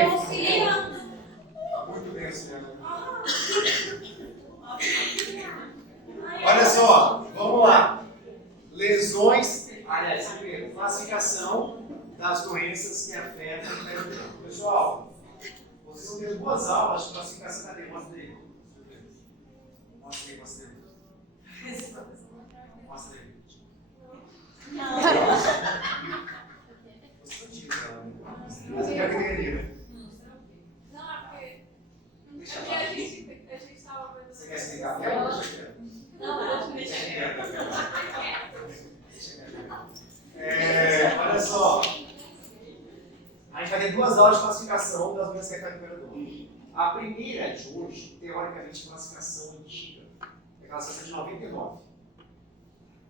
auxilia. Muito bem, auxiliando. Olha só, vamos lá. Lesões, aliás, primeiro, classificação das doenças que afetam o pé. Pessoal, vocês vão ter 2 aulas de classificação. Cadê? Mostra aí. Mostra aí, mostra aí. Mostra aí. Mas eu quero entender, né? Não, é porque. Deixa É lá. porque a gente estava vendo. Você quer explicar a tela ou deixa quieto? Não, Deixa deixa quieto. Olha só. A gente vai ter 2 aulas de classificação das doenças que afetam o imperador. A primeira de hoje, teoricamente, classificação antiga. É a classificação de 99.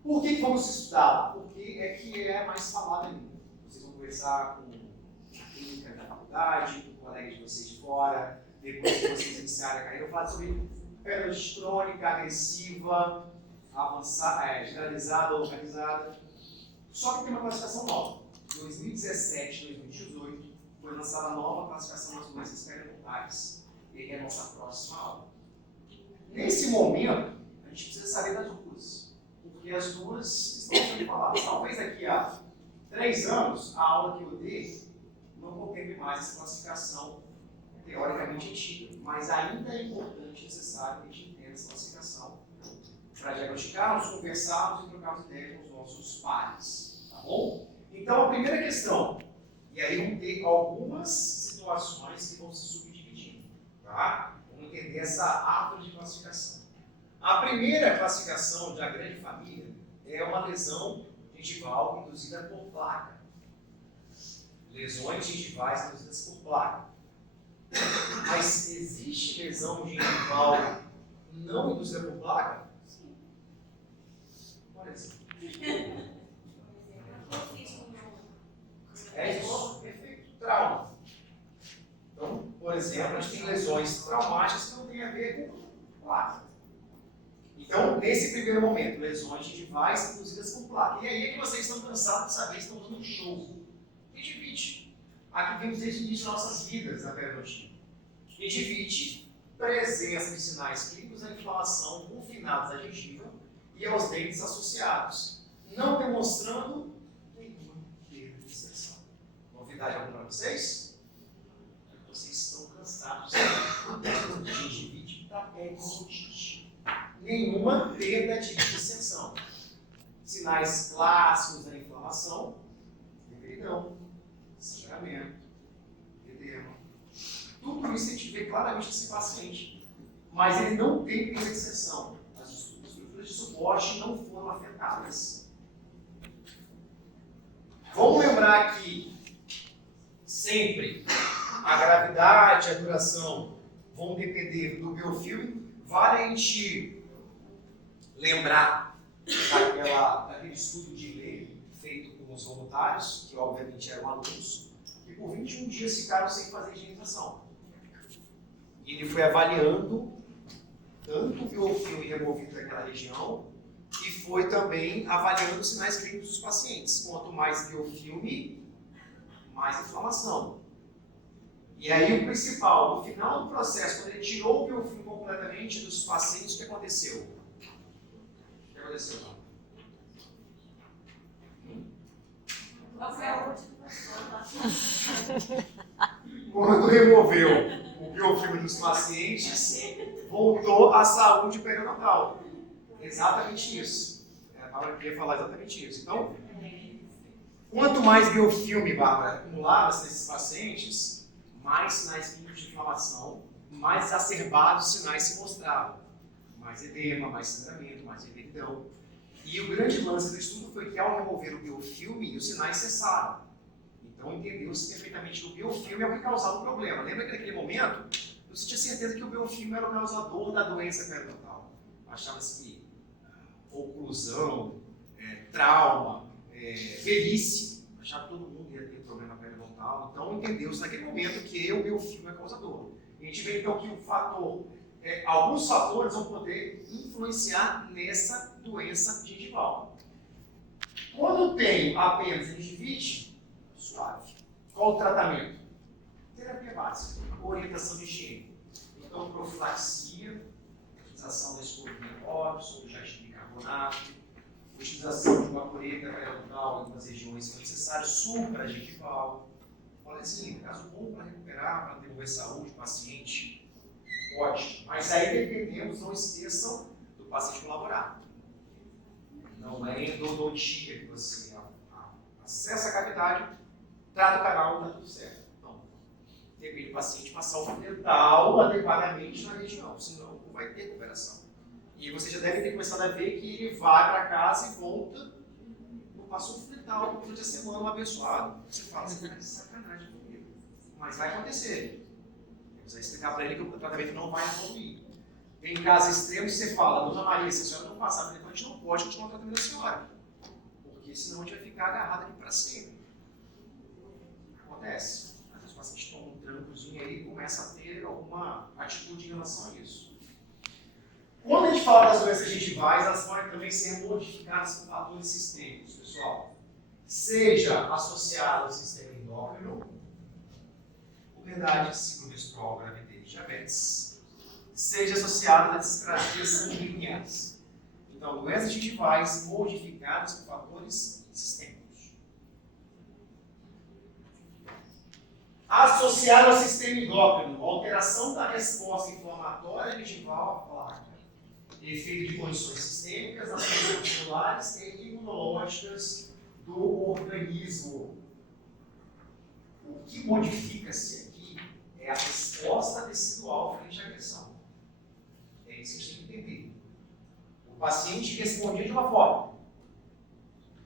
Por que vamos estudar? Porque é que é mais falado ainda. Vocês vão conversar com a clínica da faculdade, com colegas de vocês de fora, depois que vocês iniciarem a carreira, eu falo sobre periodonte crônica, agressiva, avançada, generalizada ou localizada. Só que tem uma classificação nova. Em 2017 e 2018 foi lançada a nova classificação das doenças periodontais. E é a nossa próxima aula. Nesse momento, a gente precisa saber das duas. Porque as duas estão sendo faladas. Talvez daqui a 3 anos, a aula que eu dei não contemple mais essa classificação teoricamente antiga. Mas ainda é importante e necessário que a gente entenda essa classificação para diagnosticarmos, conversarmos e trocarmos ideias com os nossos pares. Tá bom? Então, a primeira questão, e aí vamos ter algumas situações que vão se subdividindo. Tá? Vamos entender essa árvore de classificação. A primeira classificação da grande família é uma lesão gengival induzida por placa. Lesões gengivais induzidas por placa. Mas existe lesão gengival não induzida por placa? Sim. Por exemplo. É isso, efeito trauma. Então, por exemplo, a gente tem lesões traumáticas que não têm a ver com placa. Então, nesse primeiro momento, lesões gengivais induzidas por placa. E aí é que vocês estão cansados de saber, estão dando um show. Gengivite. Aqui vemos desde o início de nossas vidas na periodontia. Gengivite, presença de sinais clínicos da inflamação confinados à gengiva e aos dentes associados, não demonstrando nenhuma perda de exceção. Novidade alguma para vocês? Vocês estão cansados de gengivite da periodonte. Nenhuma perda de dissensão. Sinais clássicos da inflamação: vermelhidão, sangramento, edema. Tudo isso a gente vê claramente nesse paciente. Mas ele não tem perda de dissensão. As estruturas de suporte não foram afetadas. Vamos lembrar que sempre a gravidade e a duração vão depender do biofilme. Vale a gente lembrar daquele estudo de lei feito com os voluntários, que obviamente eram alunos, que por 21 dias ficaram sem fazer higienização. E ele foi avaliando tanto o biofilme removido daquela região e foi também avaliando os sinais clínicos dos pacientes. Quanto mais biofilme, mais inflamação. E aí o principal, no final do processo, quando ele tirou o biofilme completamente dos pacientes, o que aconteceu? O que aconteceu? Quando removeu o biofilme dos pacientes, voltou à saúde periodontal. Exatamente isso. Eu queria falar exatamente isso. Então, quanto mais biofilme, Bárbara, acumulava nesses pacientes, mais sinais clínicos de inflamação, mais exacerbados sinais se mostravam. Mais edema, mais sangramento, mais vermelhidão. E o grande lance do estudo foi que ao remover o biofilme, os sinais cessaram. Então entendeu-se perfeitamente que o biofilme é o que causava o problema. Lembra que naquele momento, eu tinha certeza que o biofilme era o causador da doença periodontal. Achava-se que oclusão, trauma, velhice, achava que todo mundo ia ter problema periodontal. Então entendeu-se naquele momento que o biofilme é causador. A gente vê então que o fator, alguns fatores vão poder influenciar nessa doença gengival. Quando tem apenas gengivite, suave. Qual o tratamento? terapia básica, orientação de higiene. Então, profilaxia, utilização da escovinha Robson, do jardim de bicarbonato, utilização de uma colheita periodontal em algumas regiões que é necessário, supragengival. Olhazinho, caso bom para recuperar, para devolver saúde do paciente, ótimo. Mas aí dependemos, não esqueçam, do paciente colaborar. Não é endodontia que você acessa a cavidade, trata o canal, está tudo certo. Não. Depende do paciente passar o fio dental adequadamente na região, senão não vai ter recuperação. E você já deve ter começado a ver que ele vai para casa e volta, eu passo o fio dental durante a semana, um abençoado. Você fala, você está de sacanagem comigo. Mas vai acontecer. Você vai explicar para ele que o tratamento não vai evoluir. Tem casos extremos que você fala, Dona Maria, se a senhora não passar por a gente não pode continuar o tratamento da senhora. Porque senão a gente vai ficar agarrado aqui para sempre. Acontece. Às vezes o paciente toma um trancozinho aí e começa a ter alguma atitude em relação a isso. Quando a gente fala das doenças gengivais, elas podem também ser modificadas por fatores sistêmicos, pessoal. Seja associada ao sistema endócrino, puberdade, ciclo menstrual, gravidez, diabetes, seja associada a discrasias sanguíneas. Então, doenças gengivais modificadas por fatores sistêmicos. Associada ao sistema endócrino, alteração da resposta inflamatória gengival à placa. Efeito de condições sistêmicas nas funções celulares e imunológicas do organismo. O que modifica-se aqui é a resposta tecidual frente à agressão. É isso que a gente tem que entender. O paciente respondia de uma forma.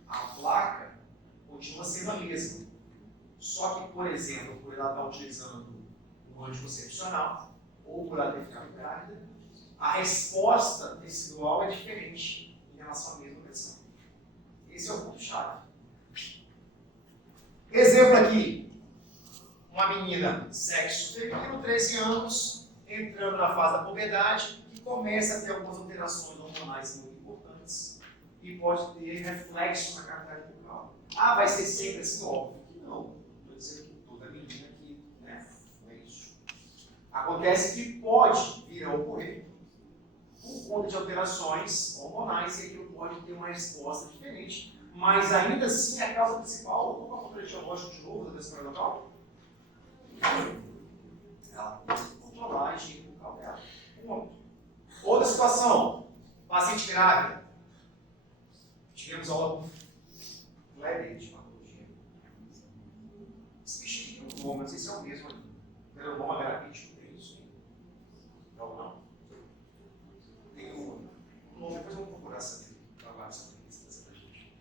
A placa continua sendo a mesma. Só que, por exemplo, por ela estar utilizando um anticoncepcional ou por ela ter ficado grávida, a resposta tecidual é diferente em relação à mesma agressão. Esse é o ponto-chave. Exemplo aqui. Uma menina, sexo feminino, 13 anos, entrando na fase da puberdade, que começa a ter algumas alterações hormonais muito importantes e pode ter reflexo na cavidade bucal. Ah, vai ser sempre assim? Óbvio que não. Estou dizendo que toda menina aqui, né? Não é isso. Acontece que pode vir a ocorrer por conta de alterações hormonais e aquilo pode ter uma resposta diferente, mas ainda assim a causa principal, qual é o fator etiológico de novo da doença periodontal? Ela tem que controlar a higiene bucal dela. Ponto. Outra situação, paciente grávida. Tivemos aula com Kleber de patologia. Esse bicho aqui tem um nome, não sei se é o mesmo ali. Granuloma gravídico, tem isso? Não? Tem um nome, depois eu vou procurar saber. Trabalho essa pra gente.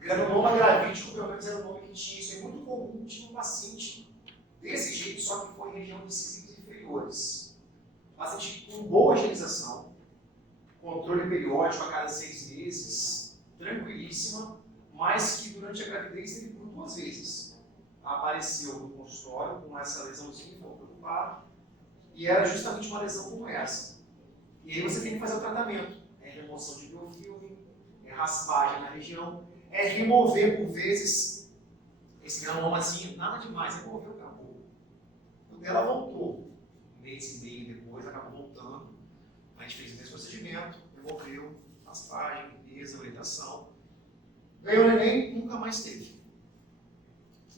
Granuloma gravídico, pelo menos era o nome que tinha. Isso é muito comum, tinha um paciente desse jeito, só que foi em região de incisivos inferiores. Paciente com boa higienização, controle periódico a cada 6 meses, tranquilíssima, mas que durante a gravidez teve por 2 vezes. Apareceu no consultório com essa lesãozinha, ficou preocupado, e era justamente uma lesão como essa. E aí você tem que fazer o tratamento. É remoção de biofilme, é raspagem na região, é remover por vezes esse granomazinho, nada demais, removeu, acabou. O dela voltou. Um mês e meio depois, acabou voltando. A gente fez o mesmo procedimento, removeu, raspagem, limpeza, orientação. Ganhou neném, nunca mais teve.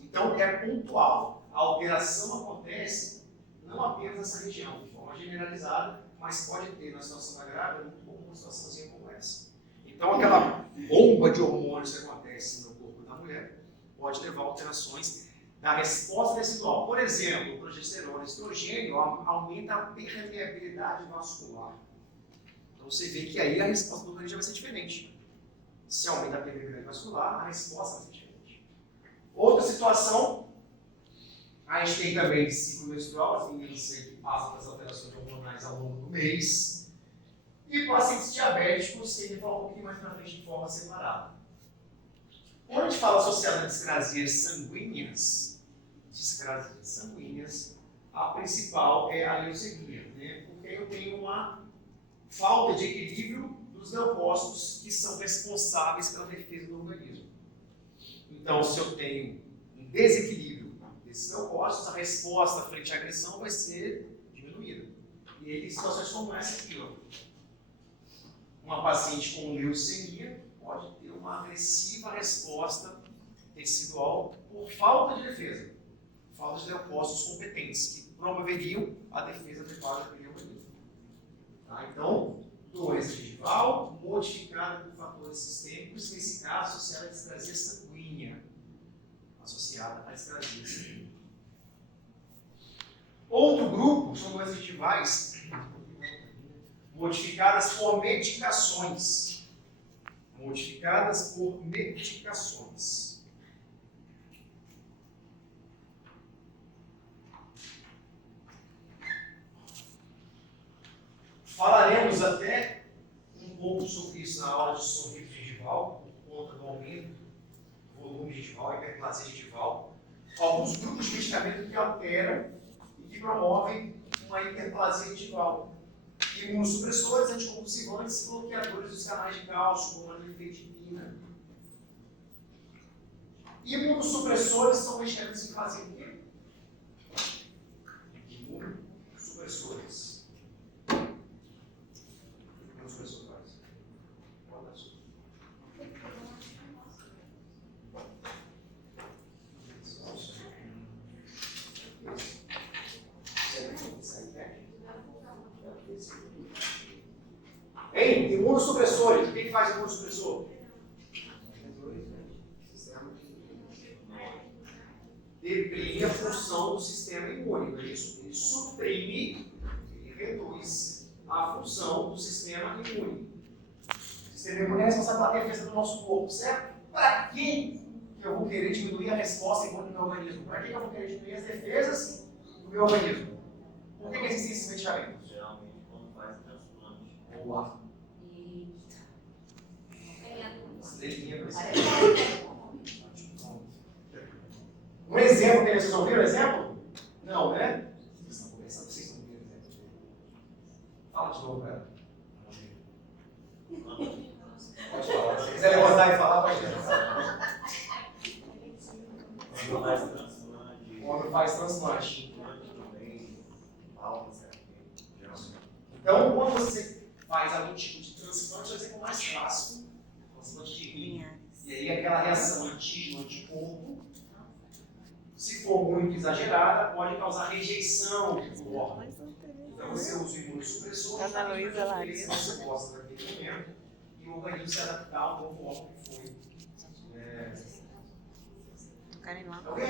Então é pontual. A alteração acontece não apenas nessa região, de forma generalizada, mas pode ter na situação da grávida muito comum uma situaçãozinha como essa. Então aquela bomba de hormônios que acontece no corpo da mulher pode levar a alterações da resposta tecidual. Por exemplo, progesterona e estrogênio aumenta a permeabilidade vascular. Então você vê que aí a resposta do organismo vai ser diferente. Se aumenta a permeabilidade vascular, a resposta vai ser diferente. Outra situação, a gente tem também ciclo menstrual, as meninas que passam pelas alterações hormonais ao longo do mês. E pacientes diabéticos, que ele fala um pouquinho mais para frente de forma separada. Quando a gente fala associado a discrasias sanguíneas, a principal é a leucemia, né? Porque eu tenho uma falta de equilíbrio dos leucócitos que são responsáveis pela defesa do organismo. Então, se eu tenho um desequilíbrio desses leucócitos, a resposta frente à agressão vai ser diminuída. E aí tem situações como essa aqui, ó. Uma paciente com leucemia pode ter uma agressiva resposta tecidual por falta de defesa, falta de leucócitos competentes, que promoveriam a defesa adequada daquele organismo. Tá? Então, doença gengival modificada por fatores sistêmicos, nesse caso associada à displasia sanguínea. Associada à displasia sanguínea. Outro grupo são doenças gengivais modificadas por medicações. Modificadas por medicações. Falaremos até um pouco sobre isso na aula de sorvete gengival, por conta do aumento do volume gengival, hiperplasia gengival. Alguns grupos de medicamento que alteram e que promovem uma hiperplasia gengival. Imunossupressores, anticonvulsivantes, bloqueadores dos canais de cálcio, como a nifedipina. Imunossupressores são medicamentos que fazem o quê? Imunossupressores. Imunossupressor faz. Ei, imunossupressores. O que faz imunossupressor? Deprime a função do sistema imune. Ele suprime, ele reduz a função do sistema imune. O sistema imune é responsável pela defesa do nosso corpo, certo? Para quem que eu vou querer diminuir a resposta imune do meu organismo? Para quem que eu vou querer diminuir as defesas do meu organismo? Por que existem esses medicamentos? Geralmente quando faz transplante. Boa. Um exemplo que vocês ouviram? Exemplo? Não, né? Vocês estão conversando, vocês não ouviram exemplo. Fala de novo, cara. Pode falar. Se quiser levantar e falar, pode levantar. Quando faz transplante. Quando faz transplante. Transplante também. Então, quando você faz algum tipo de transplante, vai ser com mais clássico. Transplante de rim. E aí aquela reação antígeno-anticorpo, se for muito exagerada, pode causar rejeição do órgão. Então você usa o imunossupressor, Ana Luísa Larissa. você gosta daquele momento, e o organismo se adaptar ao novo órgão que foi. Querem lá? Ok?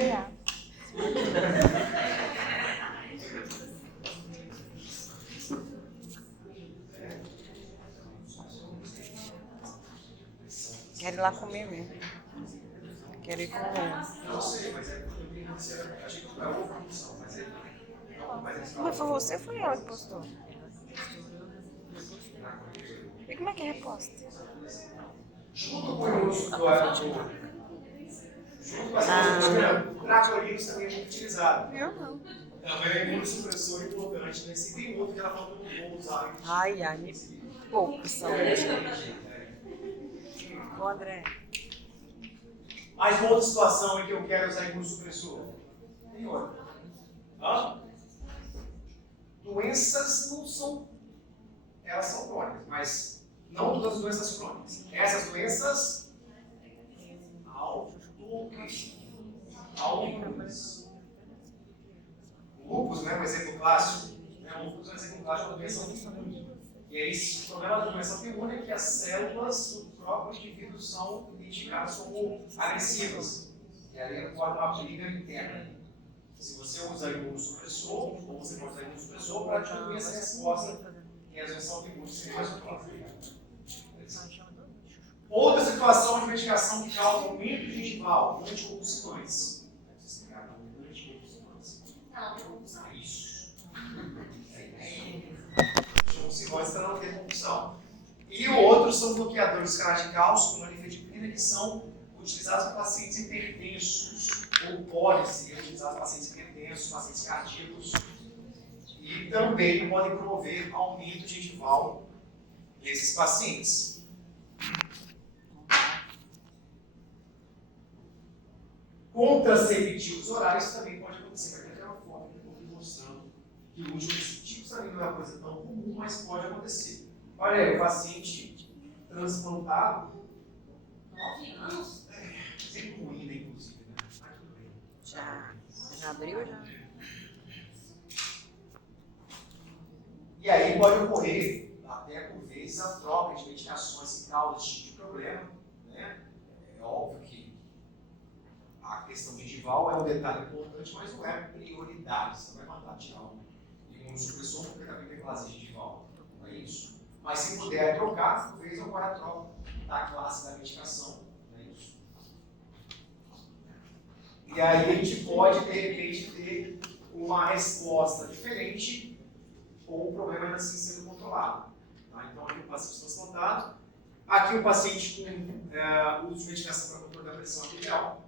Quero ir lá comer mesmo. Quero ir comer. Não sei, mas é porque eu tenho que ser. Achei que foi outra função, mas é. Mas foi você ou foi ela que postou? E como é que é reposta? Junto com o imunossupressor, junto com a tracolinos também é muito utilizado. Eu não. Também é imunossupressor importante, né? Se tem outro que ela falou que eu não vou usar. Ai, me pouco são. Ô, André. Mais uma outra situação em que eu quero usar imunossupressor. Tem outra. Hã? Doenças não são. Elas são crônicas, mas não todas as doenças crônicas. Essas doenças autoimunes. O lúpus, né, um exemplo clássico. O lúpus é um exemplo clássico da doença autoimune. E aí, o problema da doença autoimune é que as células do próprio indivíduo são identificadas como agressivas. E ali ocorre uma briga interna. Se você usa imunossupressor, ou você pode usar imunossupressor para diminuir essa resposta, que as doenças autoimunes seriam mais próximas. Outra situação de medicação que causa aumento gengival, anticonvulsivantes. Vocês pegaram o anticonvulsivantes? Não. Isso. Anticonvulsivantes para não ter convulsão. E o outro são bloqueadores dos canais de cálcio, como a nifedipina, que são utilizados por pacientes hipertensos, ou podem ser utilizados por pacientes hipertensos, pacientes cardíacos, e também podem promover aumento gengival nesses pacientes. Contraceptivos orais também pode acontecer. Vai ter aquela foto que eu estou mostrando que o uso desses tipos também não é uma coisa tão comum, mas pode acontecer. Olha aí, o paciente transplantado. 9 anos? Sempre ruim, né, inclusive, né? Mas tudo bem. Já abriu já? E aí pode ocorrer, até por vezes, a troca de medicações que causam esse tipo de problema. Né? É óbvio que a questão gengival é um detalhe importante, mas não é prioridade. Você não vai mandar tirar um imunossupressor porque também tem fazer gengival. Não é isso. Mas se puder trocar, por vezes ocorre a troca da classe da medicação. Não é isso. E aí a gente pode, de repente, ter uma resposta diferente ou o problema ainda assim sendo controlado. Tá? Então aqui o paciente transplantado, aqui o paciente com uso de medicação para controle da pressão arterial.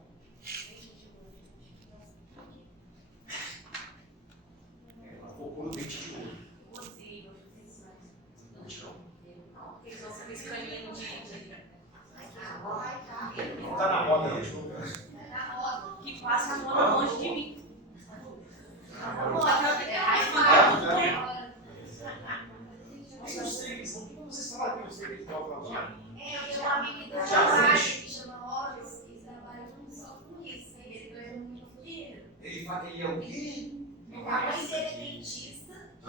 Ela focou no dente de ouro. Não está na roda, não, de novo. Que passa a mão longe de mim. Os três, o que vocês falaram que os três estão falando? Eu tenho um amigo que trabalha, que chama Horus, que trabalha só com isso, e ele ganha muito dinheiro. Ele é o quê? A mãe dele é dentista, e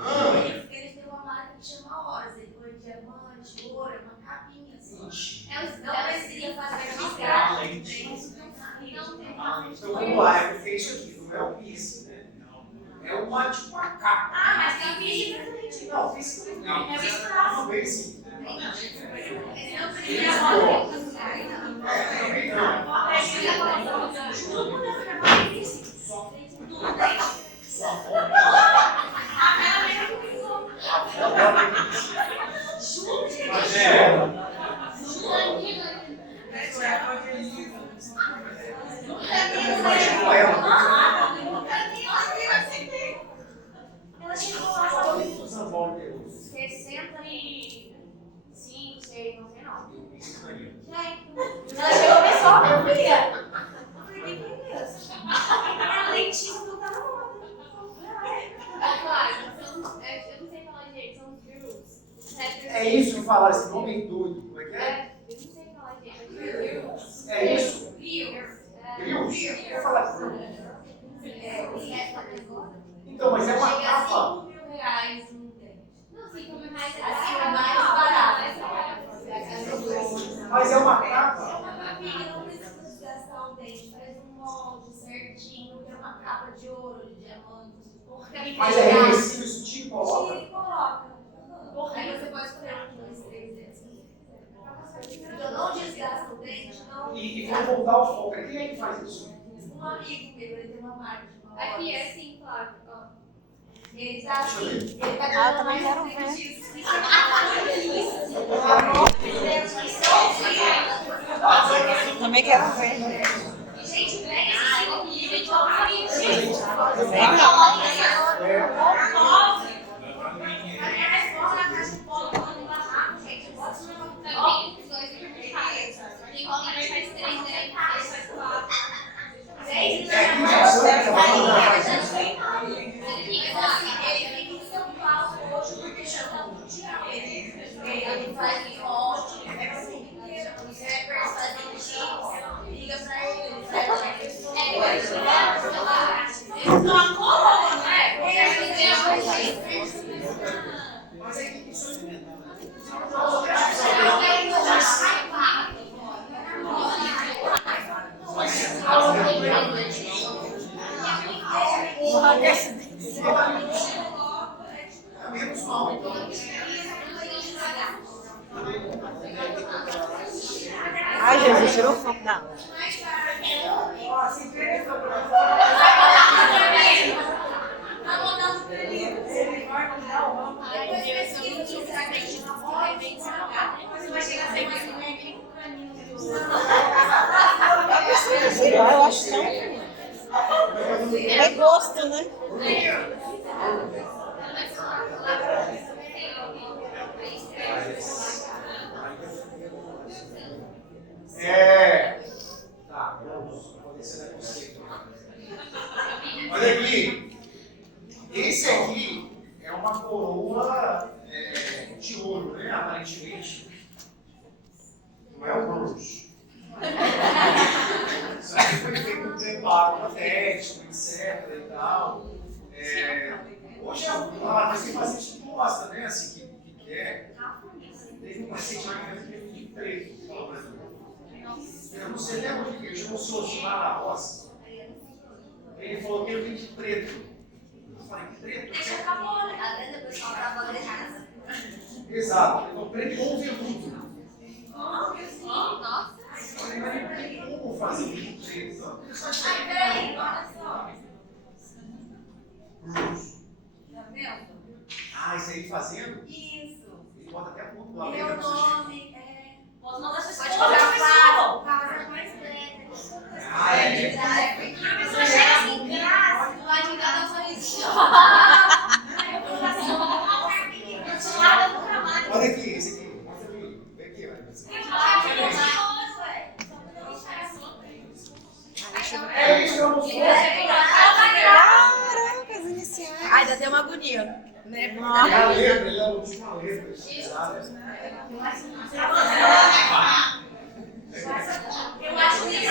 ele tem uma marca que chama Horus, ele põe diamante, ouro, é uma capinha assim. Não precisa fazer maquiagem. Então vamos lá, é porque isso aqui não é o piercing, né? É uma tipo uma capa. Ah, mas tem piercing presente. Não, piercing não. É misturado. Não, piercing. Ele não precisa Também não. Ela chegou lá, 65, 6, não sei não. Ela chegou pessoal, minha filha. Eu falei, que é isso? Ela dentista não tá na moda. Claro, eu não sei falar direito, são os groups. É isso que falaram, esse nome é doido. Como é que é? Eu não sei falar direito. É isso? Viu? Grills? Vou falar grills. É, Então, mas é uma chega a capa. R$5.000 um dente. Não, 5 mil reais é Assim, barato. o mais barato. Mais barato. Mas é uma É capa. uma capinha, não precisa desgastar um dente. Faz um molde certinho, tem uma capa de ouro, de diamante. Mas é reversível, isso tira e coloca. Tira e coloca. Aí você pode escolher 1, 2, 3 dentes. Então não desgasta o dente, não. E vou voltar ao foco. Quem é que faz isso? Um amigo meu, ele tem uma marca de uma Aqui loja. é assim, claro. Ó. Ele tá assim, ele tá Ah, ganhando também mais quero um ver. dentista. Também quero ver. Gente, pega esse aqui, gente, olha o Tem como a gente faz 3, né? Faz 4. Ele faz molde, os rappers fazem jeans, liga pra ele, ele faz Mas aí tem que ser. É menos mal, então. Ai, Jesus, tirou fogo da água. Eu acho tão. É gosto, né? Tá, vamos. Vou descer aqui. Esse aqui é uma coroa de ouro, né? Aparentemente. Não é o Bruce. Isso aqui foi feito um preparo patético, etc. e tal. Hoje é mas tem paciente que gosta, né? Assim, que quer. Teve um paciente de preto. Eu não sei até onde ele chamou o senhor de Mara Rosa. Ele falou que eu vim de preto. Eu falei, que preto? Deixa acabou, né? Às vezes o pessoal trabalha de casa. Exato. Ele falou, preto com veludo. Nossa. Eu falei, mas como fazer vinho preto? Ai, peraí, olha só. Bruce. Tá vendo? Ah, isso aí fazendo? Isso. Ele bota até ponto lá. Meu nome é. Pode mandar sua Pode esposa pra fotografar, pessoa. o carro é mais preto. Ah, é? A pessoa chega assim, graça, Do lado de cá dá um sorrisinho. eu vou dar assim, nada no trabalho. Olha aqui, esse aqui. Mostra aqui. Vem aqui, olha. Eu já tive de ouro, ué. Só pra não deixar assim. É isso que eu não sou. Caraca, as iniciais. Ai, dá até uma agonia, né? É a letra, ele é a última letra. Sabe? Eu acho que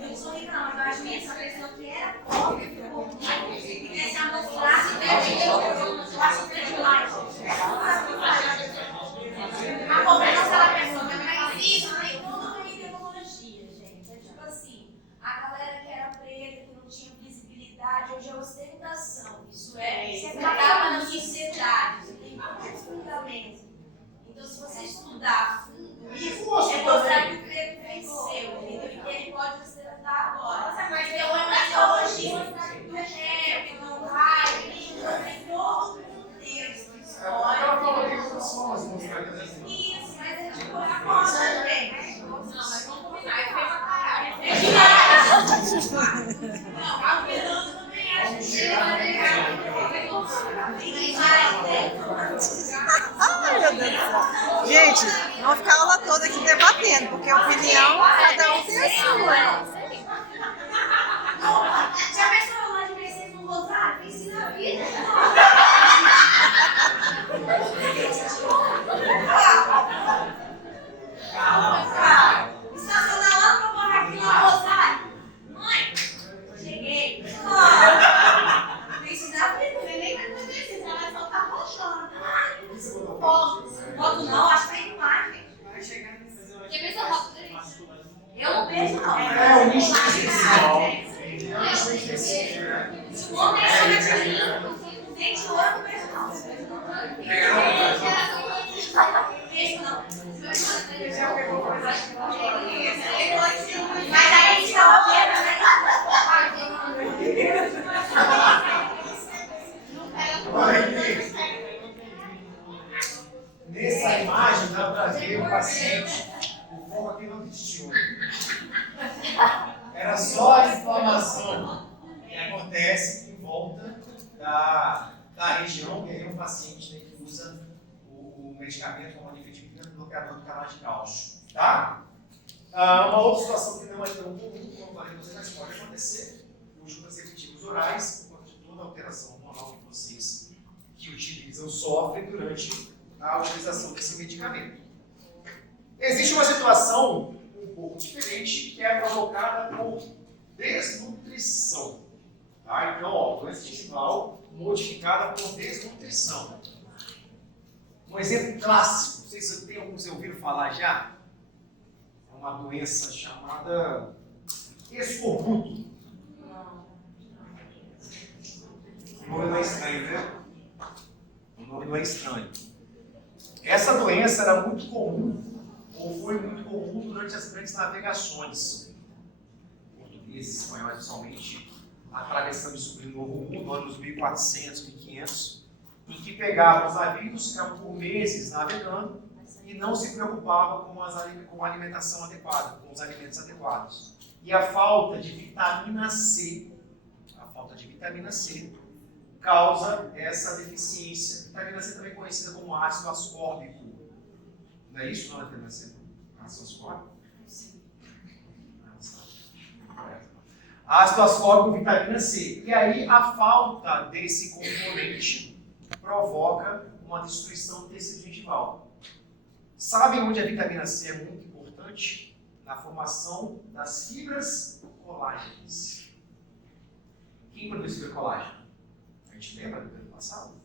eu sou rica, não, mas eu acho que essa pessoa que era pobre ficou rica e quer se amostrar se perdeu. Eu acho que é demais. A pobreza daquela pessoa também faz isso, tem toda uma ideologia, gente. É tipo assim, a galera que era preta, que não tinha visibilidade, hoje é ostentação. Isso é acaba na sociedade, isso tem vários fundamentos. Então, se você estudar a fundo isso, é mostrar que o preto venceu, entendeu? E que ele pode ostentar agora. Mas tem uma ideologia do rap, do raio, então tem todo um contexto Ela histórico. falou que outras formas de mostrar que assim. Isso, mas é tipo a moda, gente. Não, mas vamos combinar. É feio pra caralho. Não, a Fernanda também acha que Ai, meu Deus do céu. Gente, vamos ficar a aula toda aqui debatendo, porque opinião, cada um tem a sua. já pensou lá de vocês no rosário? Ensina a vida. Estacionar lá no meu barraquinho no rosário. Mãe, cheguei. Me ensina a vida, nem vai fazer isso, ela vai soltar roxando. Foto não, acho que tá indo mais, gente. Quer ver seu rápido aí? Eu não beijo, não. É um nicho especial. É um nicho especial. Se o homem é gente, eu não beijo, não. Beijo, não. Mas aí a gente tá ouvindo, né? Olha aqui. Nessa imagem dá para ver o paciente com foco aqui no intestino. Era só a inflamação que acontece em volta da região, que aí é um paciente, né, que usa o medicamento como anifetamina, bloqueador do canal de cálcio. Tá? Uma outra situação que não é tão comum, como eu falei para vocês, mas pode acontecer, os contraceptivos orais, por conta de toda a alteração hormonal que vocês que utilizam sofrem durante a utilização desse medicamento. Existe uma situação um pouco diferente que é provocada por desnutrição. Tá? Então, doença intestinal modificada por desnutrição. Um exemplo clássico, não sei se vocês ouviram falar já, é uma doença chamada escorbuto. O nome não é estranho, né? O nome não é estranho. Essa doença era muito comum, ou foi muito comum durante as grandes navegações. Portugueses, espanhóis, principalmente, atravessando e subindo o Novo Mundo, anos 1400, 1500, em que pegavam os navios, ficavam por meses navegando e não se preocupavam com a alimentação adequada, com os alimentos adequados. E a falta de vitamina C, causa essa deficiência. Vitamina C também é conhecida como ácido ascórbico. Não é isso, não é vitamina C? Ácido ascórbico? Ácido ascórbico, vitamina C. E aí a falta desse componente provoca uma destruição do tecido gengival. Sabem onde a vitamina C é muito importante? Na formação das fibras colágenas. Quem produz fibra colágena? A gente lembra do ano passado?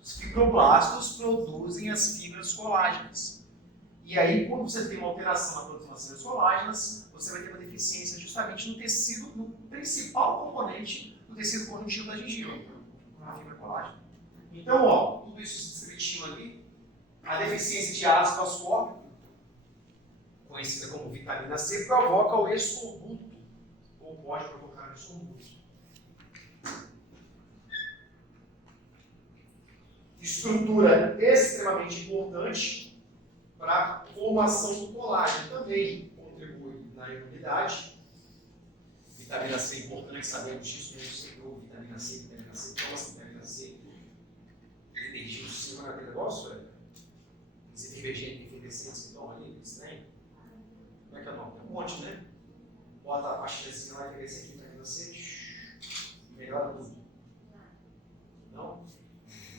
Os fibroblastos produzem as fibras colágenas. E aí, quando você tem uma alteração na produção das fibras colágenas, você vai ter uma deficiência justamente no tecido, no principal componente do tecido conjuntivo da gengiva, na fibra colágena. Então, ó, tudo isso descritinho ali, a deficiência de ácido ascórbico, conhecida como vitamina C, provoca o escorbuto, ou pode provocar o escorbuto. Estrutura extremamente importante para a formação do colágeno, também contribui na imunidade. Vitamina C é importante, sabemos disso, vitamina C, toma vitamina C. Energia do sistema naquele negócio, os efervescentes que tomam ali, estranho. Como é que é o nome? Tem um monte, né? Bota a pastilhazinha lá, efervescente de vitamina C, melhora tudo. Não?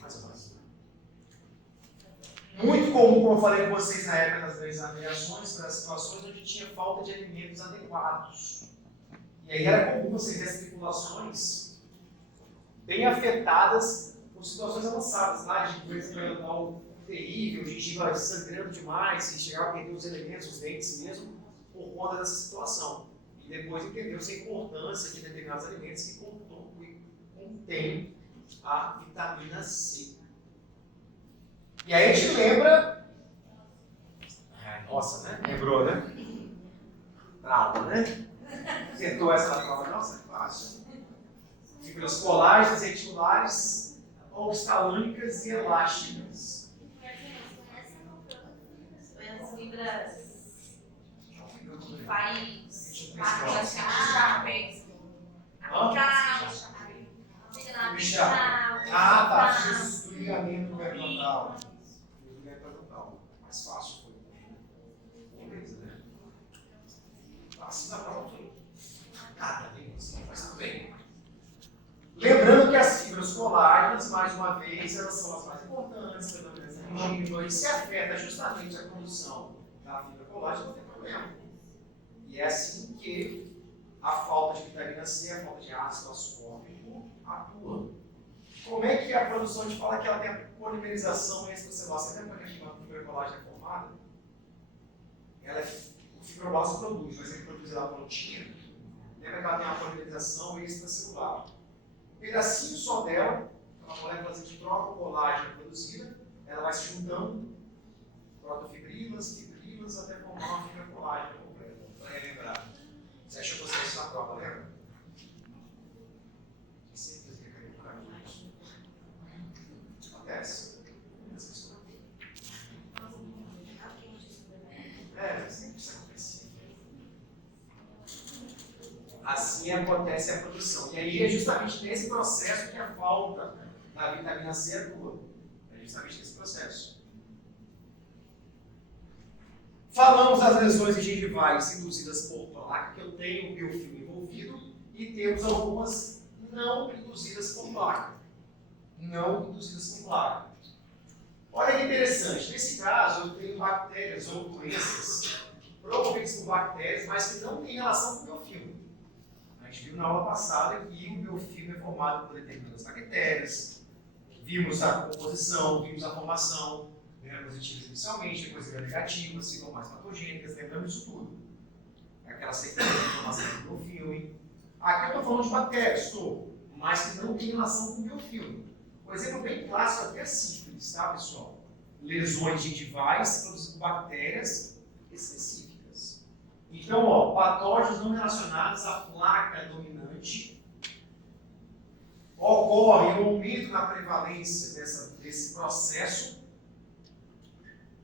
Mais ou menos. Muito comum, como eu falei com vocês na época das grandes avaliações, para situações onde tinha falta de alimentos adequados. E aí era comum você ver as tripulações bem afetadas por situações avançadas, lá de doença renal terrível, gengiva sangrando demais, e chegava a perder os elementos, os dentes mesmo, por conta dessa situação. E depois entendeu-se a importância de determinados alimentos que contêm a vitamina C. E aí a gente lembra. Ai, nossa, né? Lembrou, né? Trava, né? Tentou essa na prova? Nossa, é fácil. Fibras colágenas, reticulares, oxalânicas e elásticas. As fibras que faz parte Ah, tá. Fibras do ligamento periodontal. Mais fácil foi. Beleza, né? Fácil na prova. Nada, mas tudo bem. Lembrando que as fibras colágenas, mais uma vez, elas são as mais importantes, e se afeta justamente a produção da fibra colágena, não tem problema. E é assim que a falta de vitamina C, a falta de ácido ascórbico atua. Como é que a produção, a gente fala que ela tem a polimerização extracelular? Você lembra que a fibra colágena é formada? O fibroblasto produz, mas ele produz ela prontinha. Lembra que ela tem uma polimerização extracelular. Um pedacinho só dela, uma molécula de próprio colágeno produzida, ela vai se juntando, protofibrilas, fibrilas, até formar uma fibra colágena completa. Para relembrar. Você achou que você isso na prova, lembra? Certeza que caiu por causa disso. Acontece. Sempre isso acontece. Assim acontece a produção. E aí é justamente nesse processo que a falta da vitamina C atua. É justamente nesse processo. Falamos das lesões gengivais induzidas por placa, que eu tenho o biofilme envolvido, e temos algumas não induzidas por placa. Não induzidas por placa. Olha que interessante, nesse caso eu tenho bactérias ou doenças promovidas por bactérias, mas que não têm relação com o biofilme. A gente viu na aula passada que o biofilme é formado por determinadas bactérias, vimos a composição, vimos a formação, positivas inicialmente, depois negativas, ficam mais patogênicas, lembrando isso tudo. Aquela sequência de formação do biofilme. Aqui eu estou falando de bactérias, mas que não tem relação com o biofilme. Um exemplo bem clássico aqui é a sífilis, tá, pessoal? Lesões gengivais produzidas por bactérias específicas. Então, ó, patógenos não relacionados à placa dominante ocorre um aumento na prevalência desse processo.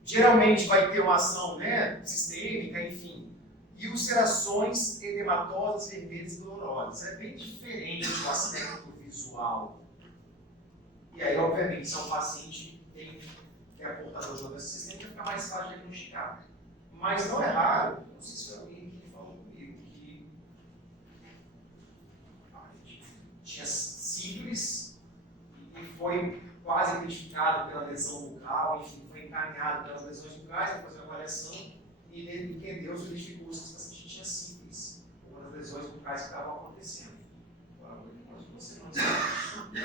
Geralmente vai ter uma ação, né, sistêmica, enfim, e ulcerações edematosas, vermelhas e dolorosas. É bem diferente o aspecto visual. E aí, obviamente, se é um paciente que é portador de doença sistêmica, fica mais fácil de diagnosticar. Mas não é raro, não sei se foi alguém que falou comigo, que tinha sífilis e foi quase identificado pela lesão bucal, enfim, foi encaminhado pelas lesões bucais para fazer uma avaliação e ele entendeu, se identificou se esse paciente tinha sífilis, uma das lesões bucais que estavam acontecendo. Você não sabe.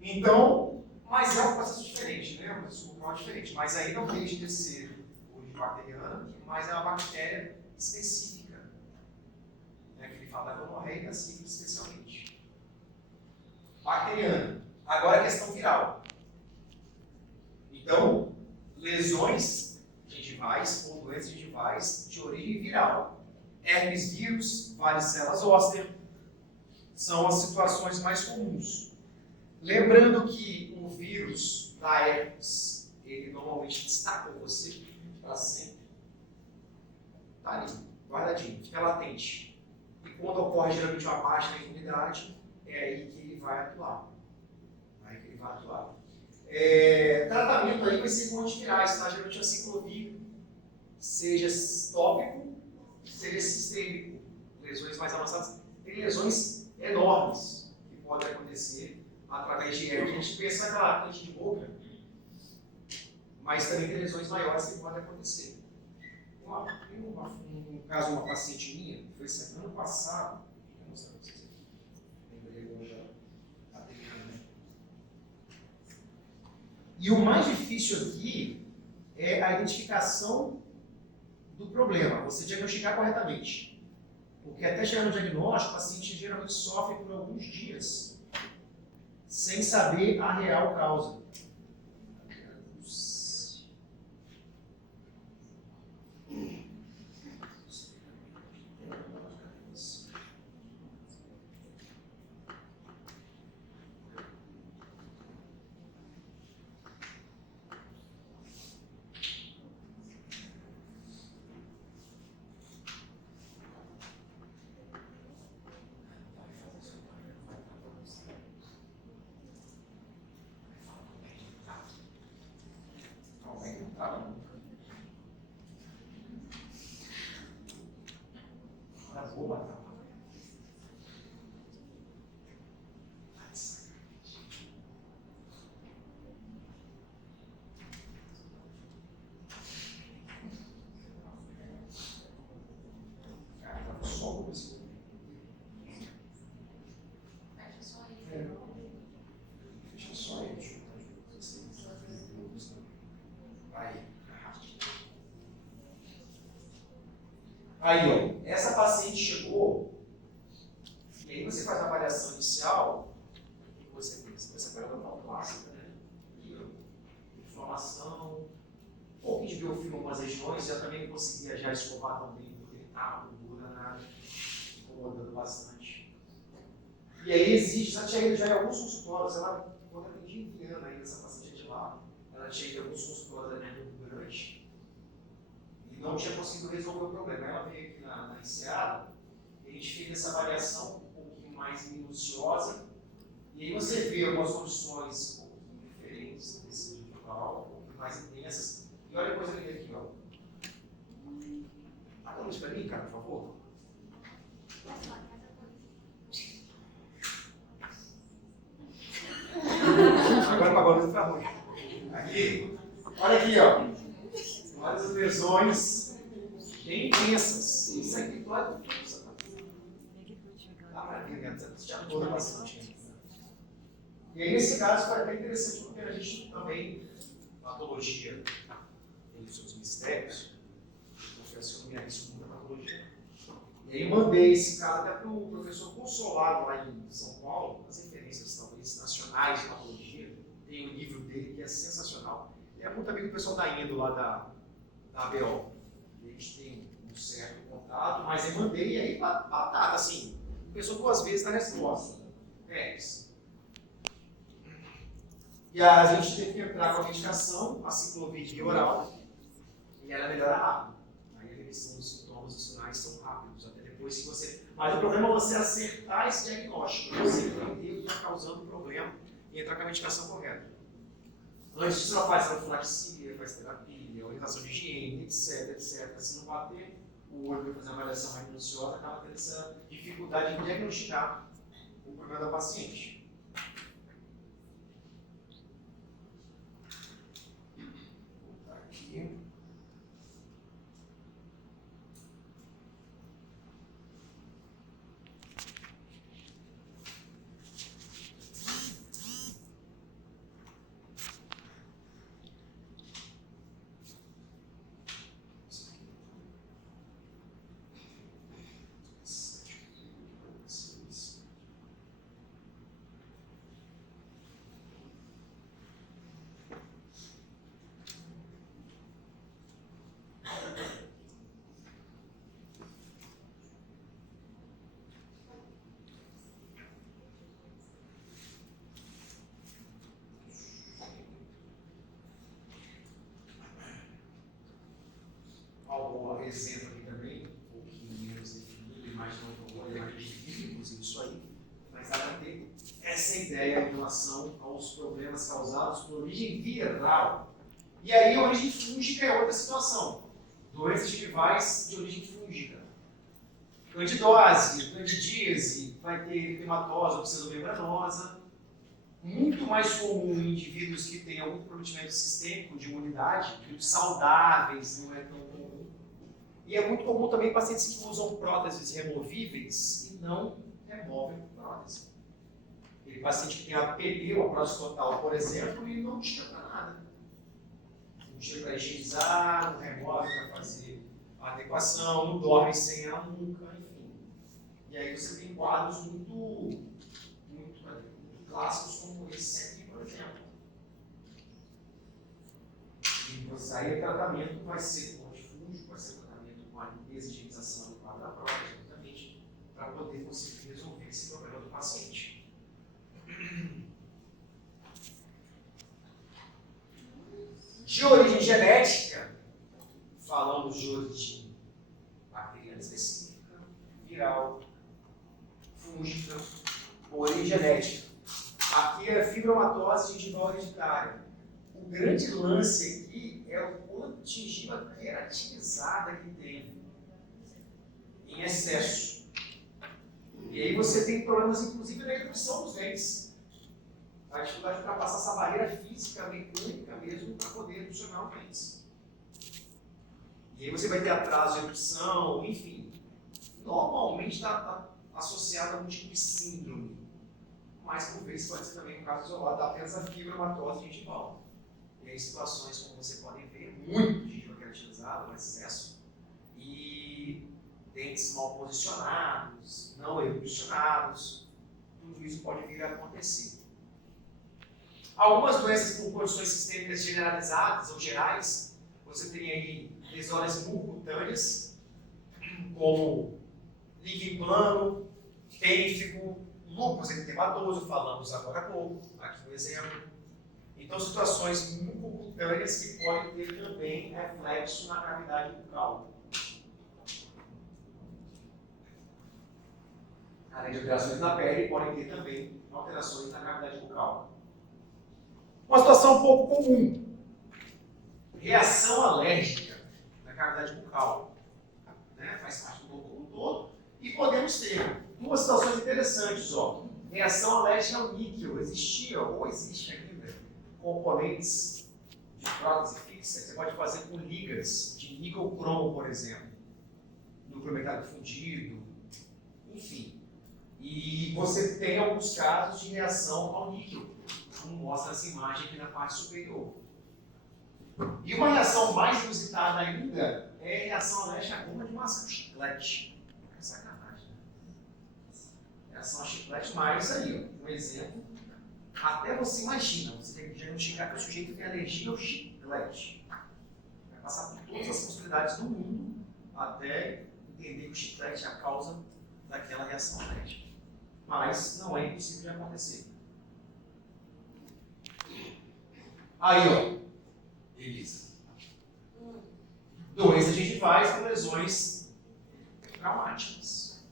Então, mas é um processo diferente, né? Um processo bucal diferente, mas aí não deixa de ser origem bacteriana, mas é uma bactéria específica, né? Que ele fala da gonorreia e da sífilis especialmente. Bacteriana. Agora a questão viral. Então, lesões gengivais ou doenças gengivais de origem viral. Herpes vírus, varicelas zoster, são as situações mais comuns. Lembrando que o vírus da herpes, ele normalmente está com você para sempre. Está ali, guardadinho, fica latente. E quando ocorre geralmente uma baixa na imunidade, é aí que ele vai atuar. Tratamento aí vai ser com antivirais, tá? Geralmente a ciclovir, seja tópico, seja sistêmico. Lesões mais avançadas. Tem lesões enormes que podem acontecer através de herpes. A gente pensa naquela cante de boca, mas também tem lesões maiores que podem acontecer. Tem um caso de uma paciente minha, que foi semana passada, vou mostrar para vocês aqui. Lembrei agora já. E o mais difícil aqui é a identificação do problema, você diagnosticar corretamente. Porque até chegar no diagnóstico, o paciente geralmente sofre por alguns dias, sem saber a real causa. Aí, ó, essa paciente chegou, e aí você faz a avaliação inicial, e você pensa, essa coisa normal clássica, né? Inflamação, um pouquinho de biofilme em algumas regiões, já também não conseguia já escovar tão bem, porque ele estava com dor danada, incomodando bastante. E aí existe, já tinha ido já em alguns consultórios, ela, quando eu atendi em Viana ainda, essa paciente de lá, ela tinha ido em alguns consultórios ali no Rio Grande, não tinha conseguido resolver o problema. Ela veio aqui na Enseada e a gente fez essa avaliação um pouquinho mais minuciosa e aí você vê algumas condições um pouquinho diferentes desse individual, um pouquinho mais intensas. E olha a coisa linda aqui, ó. Dá uma luz pra mim, cara, por favor. Agora apagou a luz pra ruim. Aqui, olha aqui, ó. Várias lesões bem intensas. Isso aqui pode. Dá para ver, né? Você já toda bastante. E aí, nesse caso, foi até interessante porque a gente também, patologia, tem os seus mistérios. Confesso que eu não me arrisco muito na patologia. E aí, mandei esse caso até para o professor Consolado, lá em São Paulo, as referências talvez nacionais de patologia. Tem um livro dele que é sensacional. É muito amigo do pessoal da Indo, lá da ABO. A gente tem um certo contato, mas eu mandei e aí batata, assim, pensou 2 vezes na resposta. Isso. E a gente teve que entrar com a medicação, a ciclovir oral, e ela melhora rápido. Aí a remissão dos sintomas e sinais são rápidos, até depois que você. Mas o problema é você acertar esse diagnóstico, você entender o que está causando o problema e entrar com a medicação correta. Antes disso, ela faz profilaxia, faz terapia, orientação de higiene, etc, etc. Se não bater, o olho vai fazer uma avaliação mais minuciosa, acaba tendo essa dificuldade em diagnosticar o problema da paciente. Vou voltar aqui. Algum exemplo aqui também, um pouquinho menos definido, imagem não tão boa, imagem definido, inclusive isso aí, mas dá para ter essa ideia em relação aos problemas causados por origem viral. E aí, a origem fúngica é outra situação. Doenças gripais de origem fúngica. Candidose, candidíase, vai ter eritematosa ou pseudomembranosa. Muito mais comum em indivíduos que têm algum comprometimento sistêmico de imunidade, grupos saudáveis, não é tão comum. E é muito comum também pacientes que usam próteses removíveis e não removem prótese. Aquele paciente que tem APP, uma prótese total, por exemplo, e não tira para nada. Não tira para higienizar, não remove para fazer a adequação, não dorme sem ela nunca, enfim. E aí você tem quadros muito clássicos como esse aqui, por exemplo. E você aí o tratamento vai ser com antifúngico, vai ser tratamento com a limpeza e higienização adequada da prótese, exatamente, para poder conseguir resolver esse problema do paciente. De origem genética, falamos de origem bacteriana específica, viral, fúngica, origem genética. Aqui é a fibromatose gengival hereditária. O grande lance aqui é o quanto de gengiva queratinizada que tem em excesso. E aí você tem problemas, inclusive, na erupção dos dentes. A dificuldade de ultrapassar essa barreira física, mecânica mesmo, para poder erupcionar os dentes. E aí você vai ter atraso de erupção, enfim. Normalmente está associado a algum tipo de síndrome. Mas, por vezes, pode ser também um caso isolado da apenas a fibromatose gengival. E aí, situações, como você pode ver, muito gengiva queratinizada, no excesso, e dentes mal posicionados, não erupcionados, tudo isso pode vir a acontecer. Algumas doenças com condições sistêmicas generalizadas ou gerais, você tem aí lesões mucocutâneas, como líquido plano, pênfigo, lúpus eritematoso, falamos agora há pouco, aqui um exemplo. Então, situações mucocutâneas que podem ter também reflexo na cavidade bucal. Além de alterações na pele, podem ter também alterações na cavidade bucal. Uma situação um pouco comum. Reação alérgica na cavidade bucal. Né? Faz parte do corpo como um todo. E podemos ter duas situações interessantes. Ó. Reação alérgica ao níquel. Existia ou existe ainda componentes de prótese fixa que você pode fazer com ligas de níquel cromo, por exemplo. Núcleo metálico fundido. Enfim. E você tem alguns casos de reação ao níquel, como mostra essa imagem aqui na parte superior. E uma reação mais inusitada ainda é a reação alérgica à goma de mascar chiclete. É sacanagem, né? Reação a chiclete, mas aí, ó, um exemplo. Até você imagina, você tem que diagnosticar que o sujeito tem alergia ao chiclete. Vai passar por todas as possibilidades do mundo até entender que o chiclete é a causa daquela reação alérgica. Mas não é impossível de acontecer. Aí, ó, Elisa. Doenças gengivais com lesões traumáticas.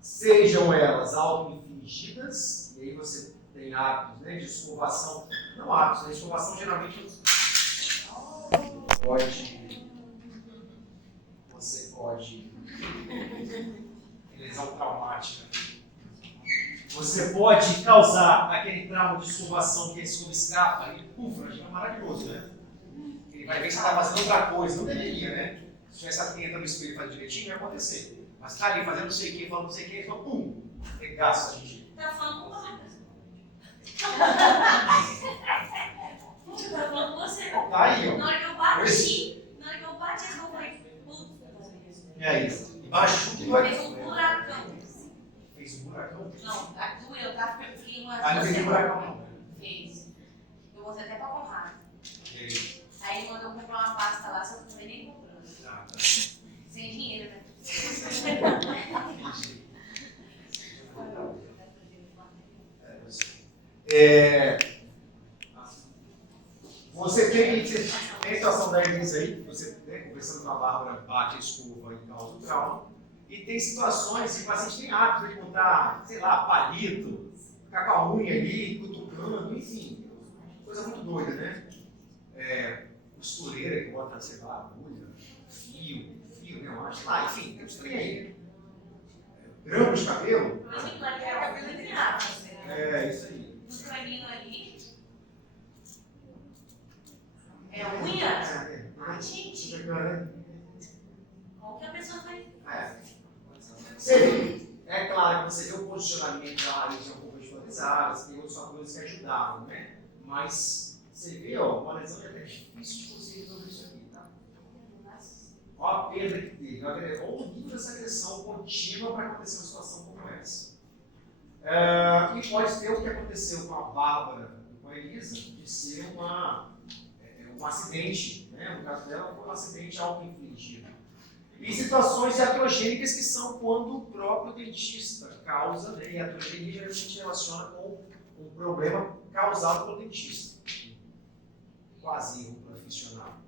Sejam elas auto-infligidas, e aí você tem hábitos, né, de escovação. Não hábitos, né? Escovação geralmente você pode lesão traumática. Você pode causar aquele trauma de escovação que a escova escapa e pufa, é maravilhoso, né? Ele vai ver que você está fazendo outra coisa, não deveria, né? Se tivesse atento no espelho e fazer direitinho, não ia acontecer. Mas está ali fazendo não sei o que, falando não sei o que, e fala, pum, regaça a gente. Tá falando com você. Tá falando com você. Tá aí, ó. Na hora que eu bati, eu falei, puta. É isso. E machuca e dói. Fez um buracão. Fez um buracão? Não, doeu, tá? Fiquei umas Ah, não fez um semanas. buracão, não. Fez. Eu mostrei até pra Conrado. E aí? Aí ele mandou comprar uma pasta lá, só que eu também nem comprando. Ah, tá. Sem dinheiro, né? Você tem a situação da Elisa aí, você, né, conversando com a Bárbara, bate a escova e causa o trauma. E tem situações que o paciente tem hábito de botar, sei lá, palito, ficar com a unha ali, cutucando, enfim. Coisa muito doida, né? Costureira que bota, sei lá, agulha, fio, né? Eu acho. Ah, enfim, tem uns trem aí. Grampo de cabelo. Mas em quando era cabelo inclinado. Isso aí. Um franguinho ali. É unha? Ai, gente. Como que a pessoa faz? É claro que você vê o posicionamento da raiz um pouco desvalorizado, você tem outros fatores que ajudaram, né? Mas você vê, ó, uma lesão é até difícil de você resolver isso aqui, tá? Olha a perda que teve, olha o nível dessa agressão contínua para acontecer uma situação como essa. E pode ter o que aconteceu com a Bárbara e com a Elisa, de ser um acidente, né? No caso dela, foi um acidente auto-infligido. E situações iatrogênicas que são quando o próprio dentista causa, né? E a iatrogenia geralmente relaciona com um problema causado pelo dentista. Quase erro profissional.